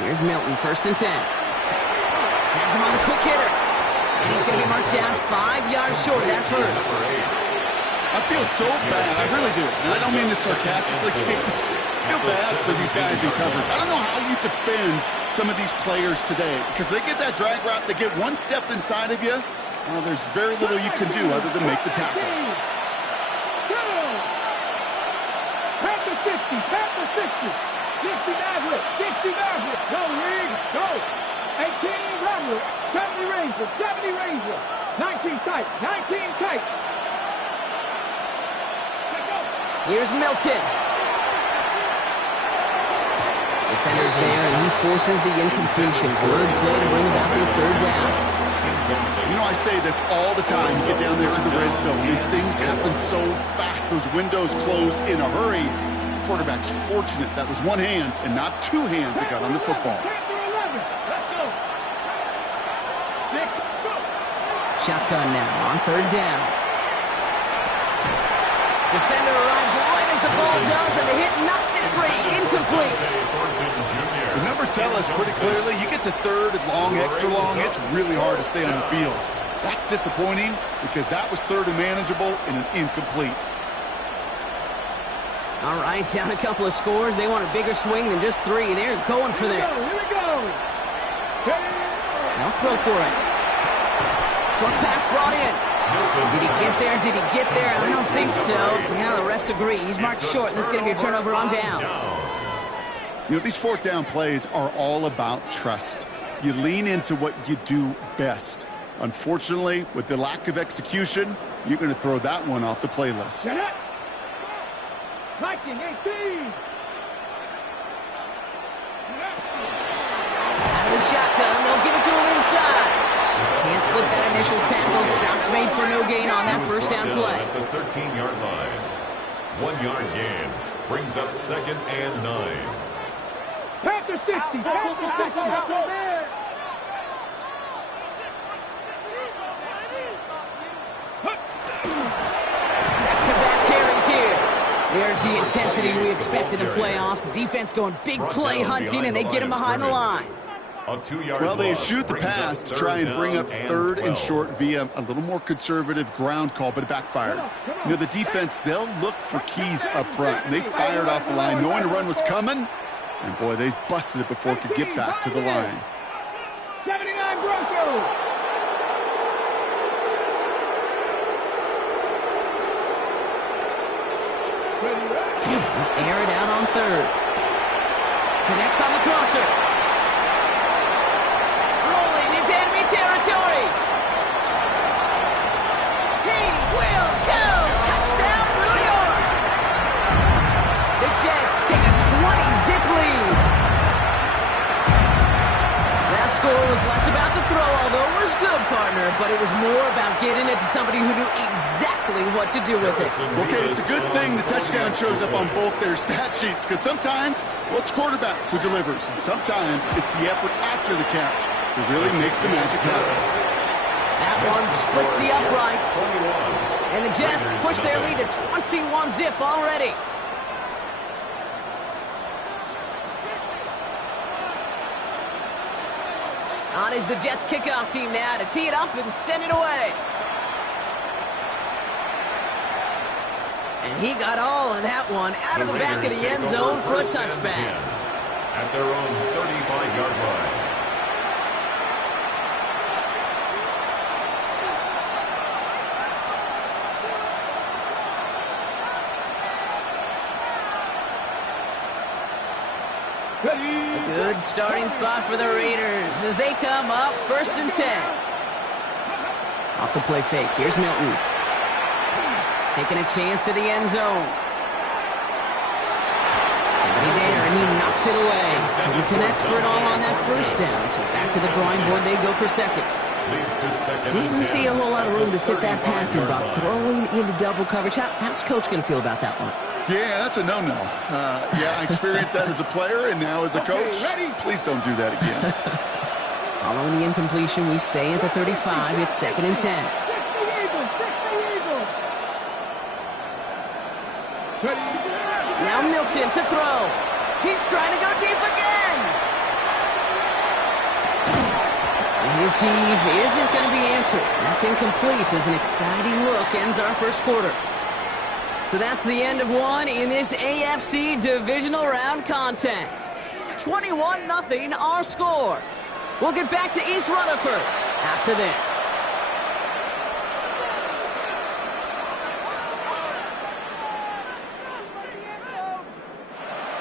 Here's Milton, 1st and 10. Has him on the quick hitter. And he's going to be marked down 5 yards short of that first. I feel so bad. I really do. And I don't mean this sarcastically. I feel bad for these guys in coverage. I don't know how you defend some of these players today because they get that drag route, they get one step inside of you. There's very little you can do other than make the tackle. Pass the 60, pass the 60. 60 Maverick, 60 Maverick. Go, Reed, go. 18 Maverick, 70 Ranger, 70 Ranger. 19 tight, 19 tight. Here's Milton. Defender's there, and he forces the incompletion. Good play to bring about this 3rd down. You know, I say this all the time. You get down there to the red zone, and things happen so fast. Those windows close in a hurry. Quarterback's fortunate that was one hand and not 2 hands that got on the football. Shotgun now on 3rd down. Defender arrives right as the ball does, and the hit knocks it free. Incomplete. The numbers tell us pretty clearly, you get to 3rd and long, extra long, it's really hard to stay on the field. That's disappointing because that was 3rd and manageable and an incomplete. All right, down a couple of scores. They want a bigger swing than just 3. They're going for this. Here we go. They'll throw for it. Short pass brought in. Did he get there? Did he get there? I don't think so. Yeah, the refs agree. He's marked short, and this is going to be a turnover on downs. You know, these 4th down plays are all about trust. You lean into what you do best. Unfortunately, with the lack of execution, you're going to throw that one off the playlist. Viking 18. Out of the shotgun, they'll give it to him inside. Can't slip that initial tackle. Stops made for no gain on that 1st down play. At the 13-yard line. 1-yard gain brings up 2nd and 9. Pass the 60, pass the 60. Back-to-back carries here. There's the intensity we expected in playoffs. The defense going big play hunting, and they get him behind the line. Well, they shoot the pass to try and bring up 3rd and short via a little more conservative ground call, but it backfired. You know, the defense, they'll look for keys up front, and they fired off the line knowing the run was coming, and boy, they busted it before it could get back to the line. 79 Broncos. Air it out on 3rd. Connects on the crosser. Rolling into enemy territory. He will go. Touchdown, New York. The Jets take a 20-zip lead. That score was less about the throw, although it was good, partner, but it was more about getting it to somebody who knew exactly what to do with it. Okay, it's a good thing the touchdown shows up on both their stat sheets, because sometimes, well, it's quarterback who delivers, and sometimes it's the effort after the catch that really makes the magic happen. That one splits the uprights, and the Jets push their lead to 21-zip already. On is the Jets kickoff team now to tee it up and send it away. And he got all of that one out of the back of the end zone for a touchback. At their own 35-yard line. A good starting spot for the Raiders as they come up 1st and 10. Off the play fake. Here's Milton. Taking a chance to the end zone. knocks it away. Couldn't connect for it all on that first down, so back to the drawing board they go for second. Didn't see a whole lot of room to fit that passing buck. Throwing into double coverage. How's Coach going to feel about that one? Yeah, that's a no-no. Yeah, I experienced that as a player and now as a coach. Please don't do that again. Following the incompletion, we stay at the 35. It's 2nd and 10. Now Milton to throw. He's trying to go deep again. His heave isn't going to be answered. That's incomplete as an exciting look ends our first quarter. So that's the end of one in this AFC divisional round contest. 21-0 our score. We'll get back to East Rutherford after this.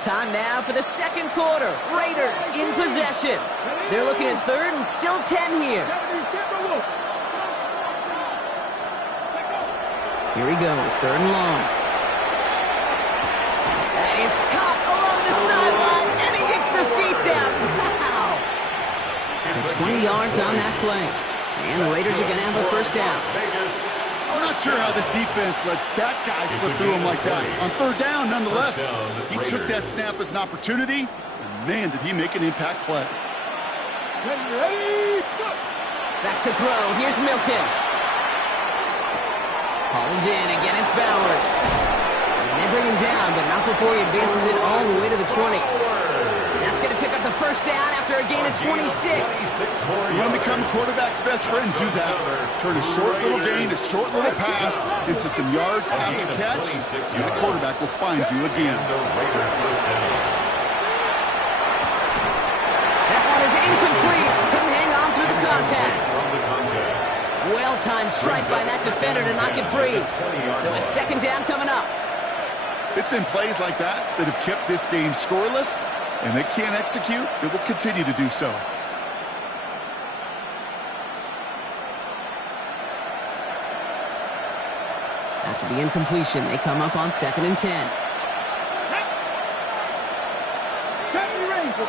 Time now for the second quarter. Raiders in possession. They're looking at 3rd and still 10 here. Here he goes, 3rd and long. That is caught along the sideline, and he gets the feet down. Wow! So 20 yards on that play. And the Raiders are going to have a first down. I'm not sure how this defense let that guy slip through him like that. On 3rd down, nonetheless, he took that snap as an opportunity, and man, did he make an impact play. Back to throw. Here's Milton. Hauled in. Again, it's Bowers. And they bring him down, but not before he advances it all the way to the 20. That's going to pick up the first down after a gain of 26. You want to become quarterback's best friend? Do that. Turn a short little gain, a short little pass into some yards after catch, and the quarterback will find you again. That one is incomplete. Couldn't hang on through the contact. Well-timed strike by that defender to knock it free. So it's 2nd down coming up. It's been plays like that that have kept this game scoreless, and they can't execute. It will continue to do so. After the incompletion, they come up on 2nd and 10. 70 Rangers.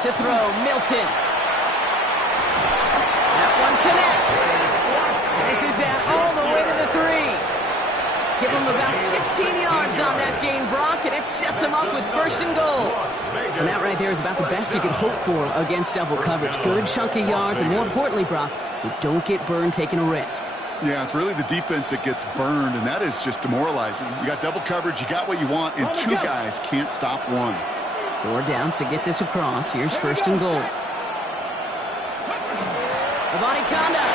To throw, Milton. That one connects. And this is down all the way to the 3. Give him about 16 yards on that gain, Brock, and it sets him up with 1st and goal. And that right there is about the best you could hope for against double coverage. Good chunky yards, and more importantly, Brock, you don't get burned taking a risk. Yeah, it's really the defense that gets burned, and that is just demoralizing. You got double coverage, you got what you want, and 2 guys can't stop one. 4 downs to get this across. Here's 1st and goal. Avani Conda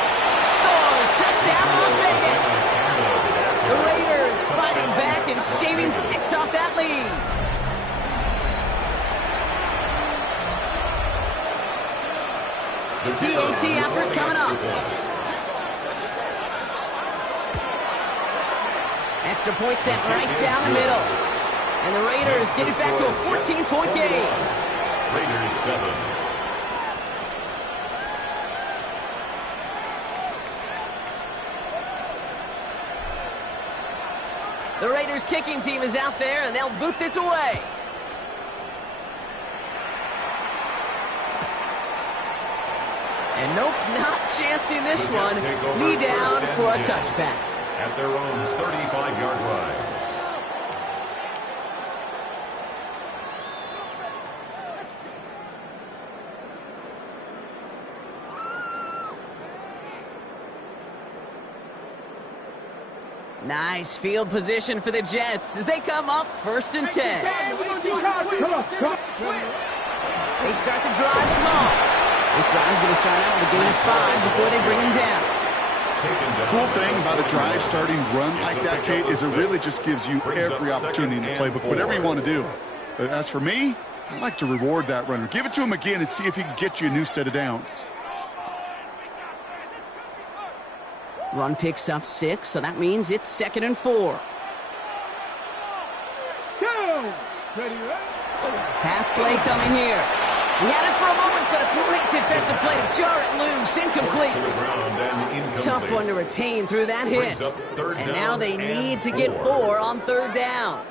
scores. Touchdown, Las Vegas. The Raiders fighting back and shaving 6 off that lead. PAT effort coming up. Extra point sent right down the middle. And the Raiders get it back to a 14-point game. Raiders 7. The Raiders kicking team is out there, and they'll boot this away. And nope, not chancing this one. Knee down for a touchback. At their own 35-yard line. Nice field position for the Jets as they come up 1st and 10. They start the drive with Hall. This drive is going to start out with a gain of 5 before they bring him down. The cool thing about a drive starting run like that, Kate, is it really just gives you every opportunity in the playbook, whatever you want to do. But as for me, I like to reward that runner. Give it to him again and see if he can get you a new set of downs. Run picks up 6, so that means it's 2nd and 4. Pass play coming here. He had it for a moment, but a great defensive play to jar it loose. Incomplete. Tough one to retain through that hit. And now they need to get 4 on 3rd down.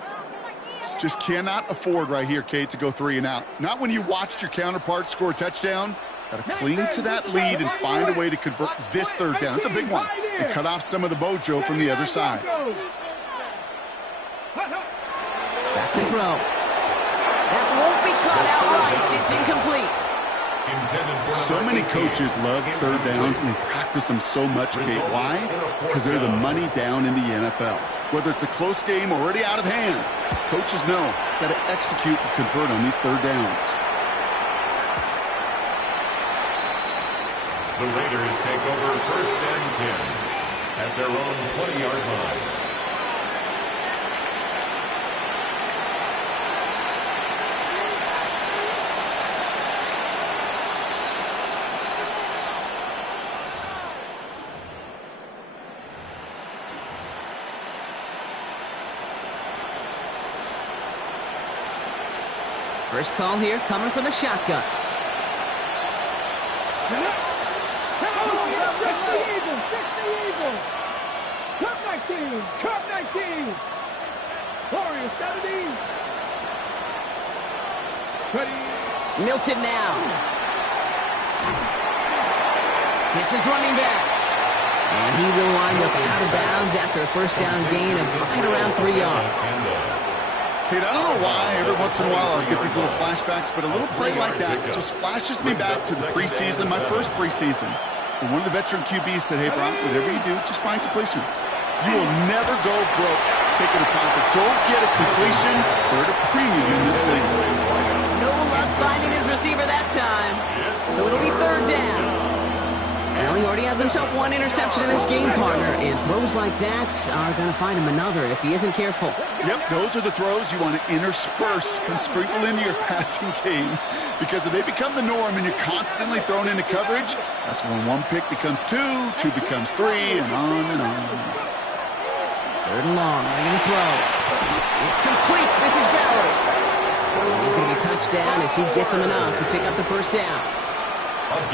Just cannot afford right here, Kate, to go 3 and out. Not when you watched your counterpart score a touchdown. Got to cling to that lead and find a way to convert this 3rd down. It's a big one. And cut off some of the mojo from the other side. Back to throw. That won't be caught outright. It's incomplete. So many coaches love 3rd downs, and they practice them so much, Kate. Why? Because they're the money down in the NFL. Whether it's a close game already out of hand, coaches know got to execute and convert on these 3rd downs. The Raiders take over 1st and 10 at their own 20-yard line. First call here coming from the shotgun. Cup 19! Cup 19! Warriors 70! Milton now. Gets his running back. And he will wind up out of bounds after a 1st down gain of right around 3 yards. Kate, I don't know why every once in a while I'll get these little flashbacks, but a little play like that just flashes me back to the preseason, my first preseason. And one of the veteran QBs said, hey, Brock, whatever you do, just find completions. You will never go broke taking a profit. Go get a completion. They're at a premium in this league. No luck finding his receiver that time. So it'll be 3rd down. Well, he already has himself 1 interception in this game, partner, and throws like that are going to find him another if he isn't careful. Yep, those are the throws you want to intersperse and sprinkle into your passing game, because if they become the norm and you're constantly thrown into coverage, that's when 1 pick becomes 2, 2 becomes 3, and on and on. 3rd and long, ready to throw. It's complete. This is Bowers. And he's going to be touched down as he gets him enough to pick up the 1st down.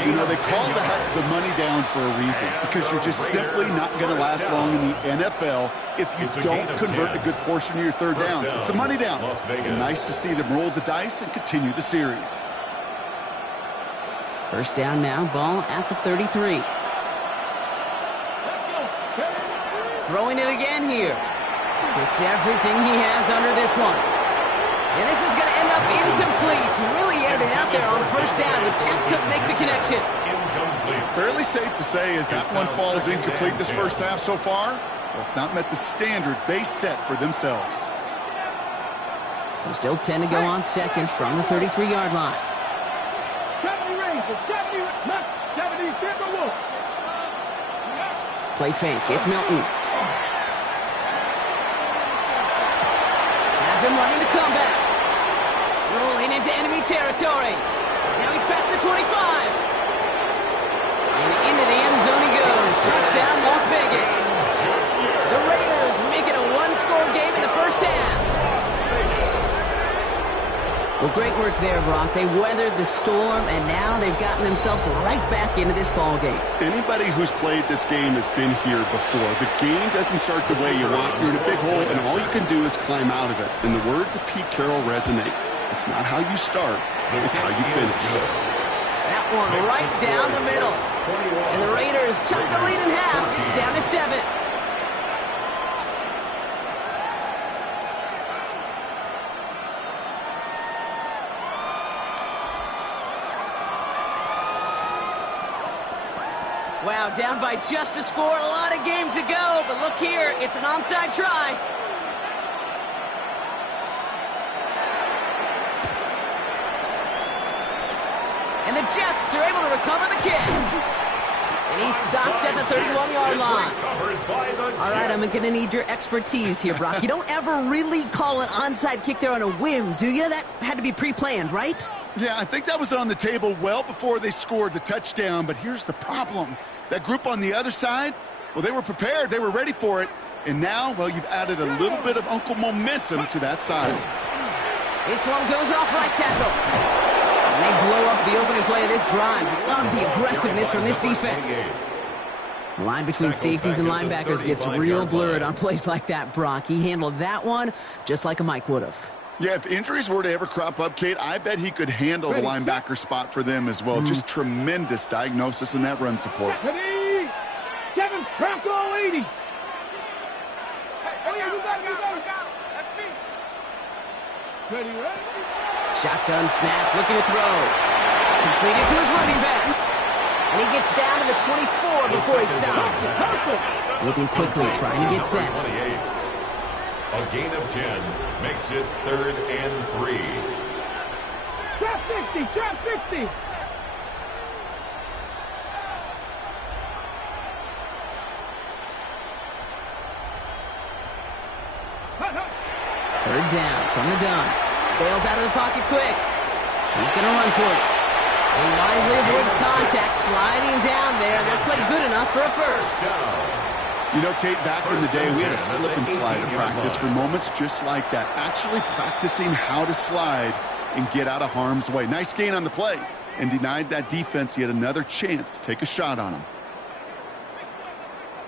You know, they call the money down for a reason, because you're just simply not going to last long in the NFL if you don't convert a good portion of your 3rd downs. It's the money down. And nice to see them roll the dice and continue the series. 1st down now, ball at the 33. Throwing it again here. It's everything he has under this one. And this is going to end up incomplete. He really aired it out there on 1st down, but just couldn't make the connection. Fairly safe to say as that one falls incomplete this 1st half so far, well, it's not met the standard they set for themselves. So still 10 to go on 2nd from the 33-yard line. 70 Rangers, 70 Timberwolves. Play fake. It's Milton. Has him running the comeback. Rolling into enemy territory. Now he's past the 25. And into the end zone he goes. Touchdown, Las Vegas. The Raiders make it a 1-score game in the 1st half. Well, great work there, Brock. They weathered the storm, and now they've gotten themselves right back into this ball game. Anybody who's played this game has been here before. The game doesn't start the way you want. You're in a big hole, and all you can do is climb out of it. And the words of Pete Carroll resonate. It's not how you start, it's how you finish. That one right down the middle. And the Raiders chop the lead in half. It's down to 7. Wow, down by just a score. A lot of game to go. But look here, it's an onside try. And the Jets are able to recover the kick. And he's stopped at the 31-yard line. All right, I'm going to need your expertise here, Brock. You don't ever really call an onside kick there on a whim, do you? That had to be pre-planned, right? Yeah, I think that was on the table well before they scored the touchdown. But here's the problem. That group on the other side, well, they were prepared. They were ready for it. And now, well, you've added a little bit of Uncle Momentum to that side. This one goes off right tackle. And they blow up the opening play of this drive. Love the aggressiveness from this defense. The line between safeties and linebackers gets real blurred on plays like that, Brock. He handled that one just like a Mike would have. Yeah, if injuries were to ever crop up, Kate, I bet he could handle the linebacker spot for them as well. Just tremendous diagnosis in that run support. 7, Bronco 80. Shotgun snap, looking to throw. Completed to his running back. And he gets down to the 24 before he stops. Looking quickly, trying to get set. A gain of 10 makes it 3rd and 3. Trap 60, trap 60. Third down from the gun. Bails out of the pocket quick. He's going to run for it. He wisely avoids contact, sliding down there. That played good enough for a first. You know, Kate, back in the day, we had a slip and slide at practice for moments just like that. Actually practicing how to slide and get out of harm's way. Nice gain on the play, and denied that defense yet another chance to take a shot on him.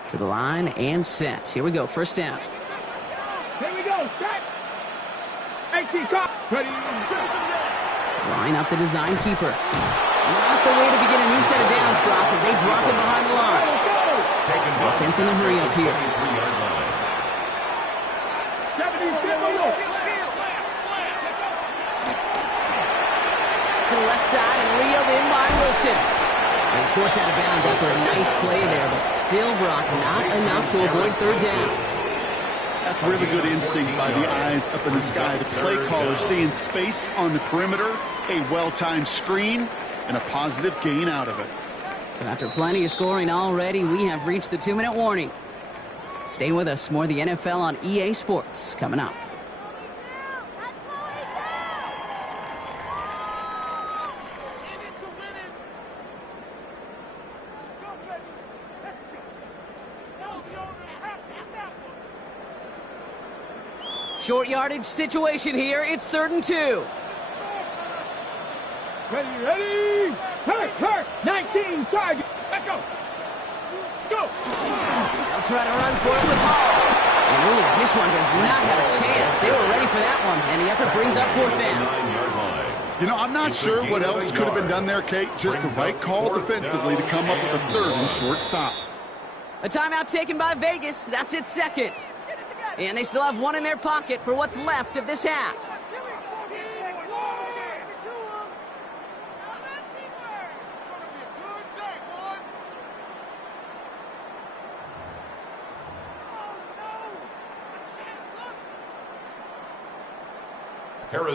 To the line and set. Here we go, first down. Here we go, set. Ready. Line up the design keeper. Not the way to begin a new set of downs, Brock, as they drop it behind the line. Offense in the hurry up here. To the left side and reeled in by Wilson. And he's forced out of bounds after a nice play there, but still, Brock, not enough to avoid third down. That's really good instinct by the eyes up in the sky. The play caller seeing space on the perimeter, a well-timed screen, and a positive gain out of it. So after plenty of scoring already, we have reached the 2-minute warning. Stay with us. More of the NFL on EA Sports coming up. Short yardage situation here. It's 3rd and 2. Ready. Hurt. 19, target. Let's go. Go. They'll try to run for it with Hall. And ooh, this one does not have a chance. They were ready for that one, and the effort brings up 4th down. You know, I'm not sure what else could have been done there, Kate. Just the right call defensively to come up with a 3rd and short stop. A timeout taken by Vegas. That's its 2nd. And they still have one in their pocket for what's left of this half.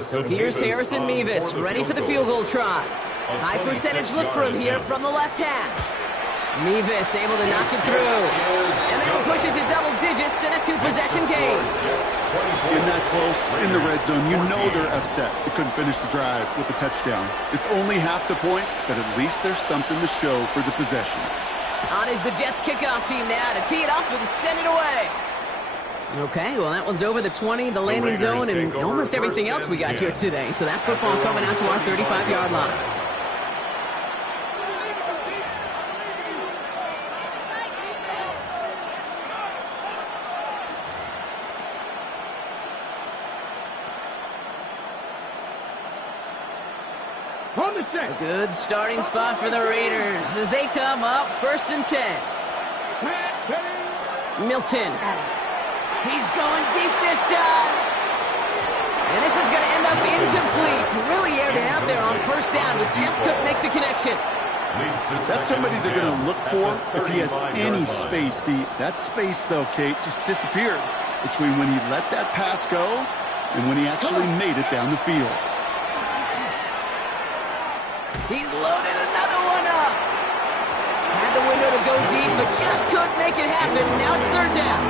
So here's Harrison Mevis, ready for the field goal try. High percentage look for him here from the left hash. Mevis able to knock it through. And that'll push it to double digits in a 2-possession game. In that close, in the red zone, you know they're upset. They couldn't finish the drive with the touchdown. It's only half the points, but at least there's something to show for the possession. On is the Jets kickoff team now to tee it up and send it away. Okay, well, that one's over the 20, the landing zone, and almost everything else we got here today. So that football coming out to our 35-yard line. A good starting spot for the Raiders as they come up 1st and 10. Milton. He's going deep this time. And this is going to end up incomplete. Really aired it out there on 1st down, but just couldn't make the connection. That's somebody they're going to look for if he has any space deep. That space, though, Kate, just disappeared between when he let that pass go and when he actually made it down the field. He's loaded another one up. Had the window to go deep, but just couldn't make it happen. Now it's 3rd down.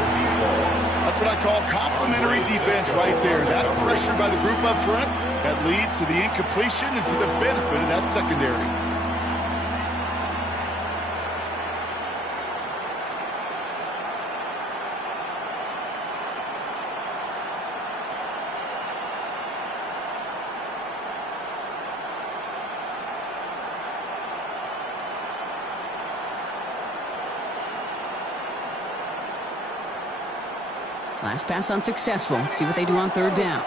That's what I call complimentary defense right there. That pressure by the group up front, that leads to the incompletion and to the benefit of that secondary. Last pass unsuccessful. Let's see what they do on 3rd down.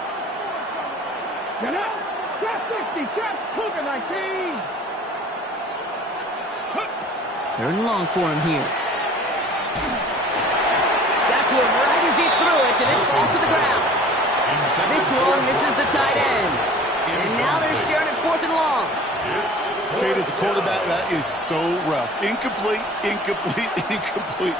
Get up. Trap 60. Trap Cougar 19. Third and long for him here. Got to him right as he threw it, and it falls to the ground. This one misses the tight end. And now they're staring at 4th and long. Kate, as a quarterback, that is so rough. Incomplete, incomplete, incomplete.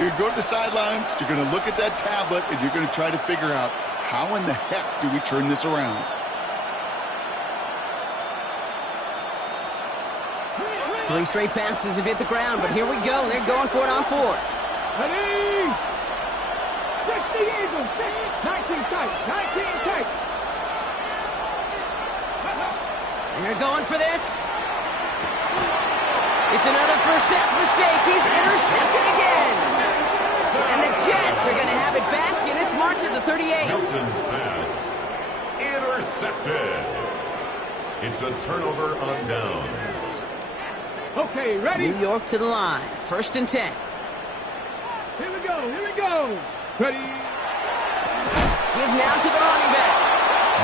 You're going to go to the sidelines, you're going to look at that tablet, and you're going to try to figure out, how in the heck do we turn this around? Three straight passes have hit the ground, but here we go. They're going for it on 4th. Ready? 60 Eagles. 19 tight. 19 tight. They're going for this. It's another first half mistake. He's intercepted again. And the Jets are going to have it back, and it's marked at the 38. Nelson's pass. Intercepted. It's a turnover on downs. Okay, ready? New York to the line. 1st and 10. Here we go. Here we go. Ready? Give now to the running back.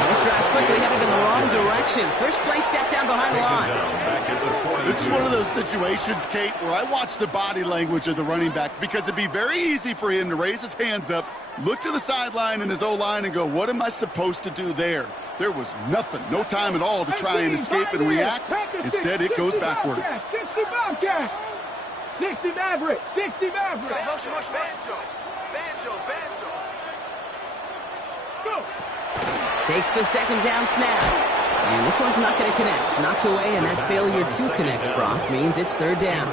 This drive's quickly headed in the wrong direction. First play set down behind the line. This is one of those situations, Kate, where I watch the body language of the running back, because it'd be very easy for him to raise his hands up, look to the sideline and his O-line and go, what am I supposed to do there? There was nothing, no time at all to try and escape and react. Instead, it goes backwards. 60 Bobcat. 60 Maverick. 60 Maverick. Banjo. Go. Takes the second down snap. And this one's not going to connect. Knocked away, and that failure to connect, Brock, means it's 3rd down.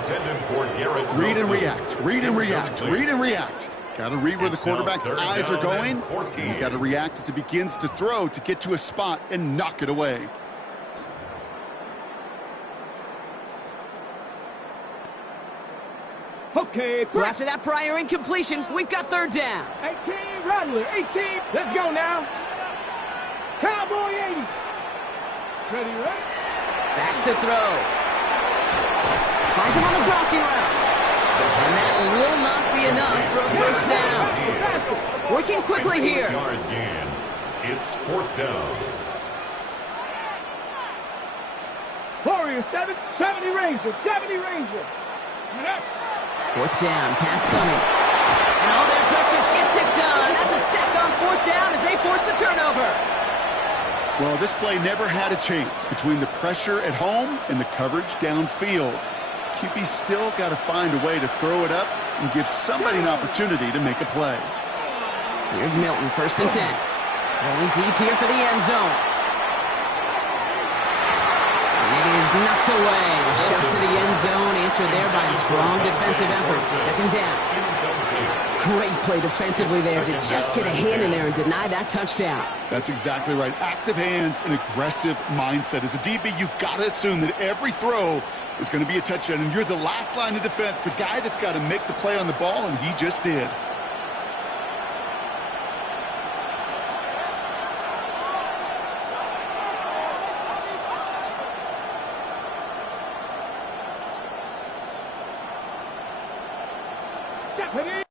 Read and react. Read and react. Read and react. Got to read where the quarterback's eyes are going. And you got to react as he begins to throw to get to a spot and knock it away. Okay. So after that prior incompletion, we've got 3rd down. 18 Rattler. 18. Let's go now. Cowboy 80. Ready, right? Back to throw. Finds him on the crossing route. And that will not be enough for a 1st down. Working quickly here. It's 4th down. Warrior 7. 70 Ranger. 70 Ranger. 4th down. Pass coming. And all their pressure gets it done. That's a sack on 4th down as they force the turnover. Well, this play never had a chance between the pressure at home and the coverage downfield. QB still got to find a way to throw it up and give somebody an opportunity to make a play. Here's Milton, 1st and 10. Going deep here for the end zone. And it is knocked away. Shot to the end zone, answered there by a strong defensive effort. 2nd down. Great play defensively there to just get a hand in there and deny that touchdown. That's exactly right. Active hands and aggressive mindset. As a DB, you've got to assume that every throw is going to be a touchdown, and you're the last line of defense, the guy that's got to make the play on the ball, and he just did. Stephanie.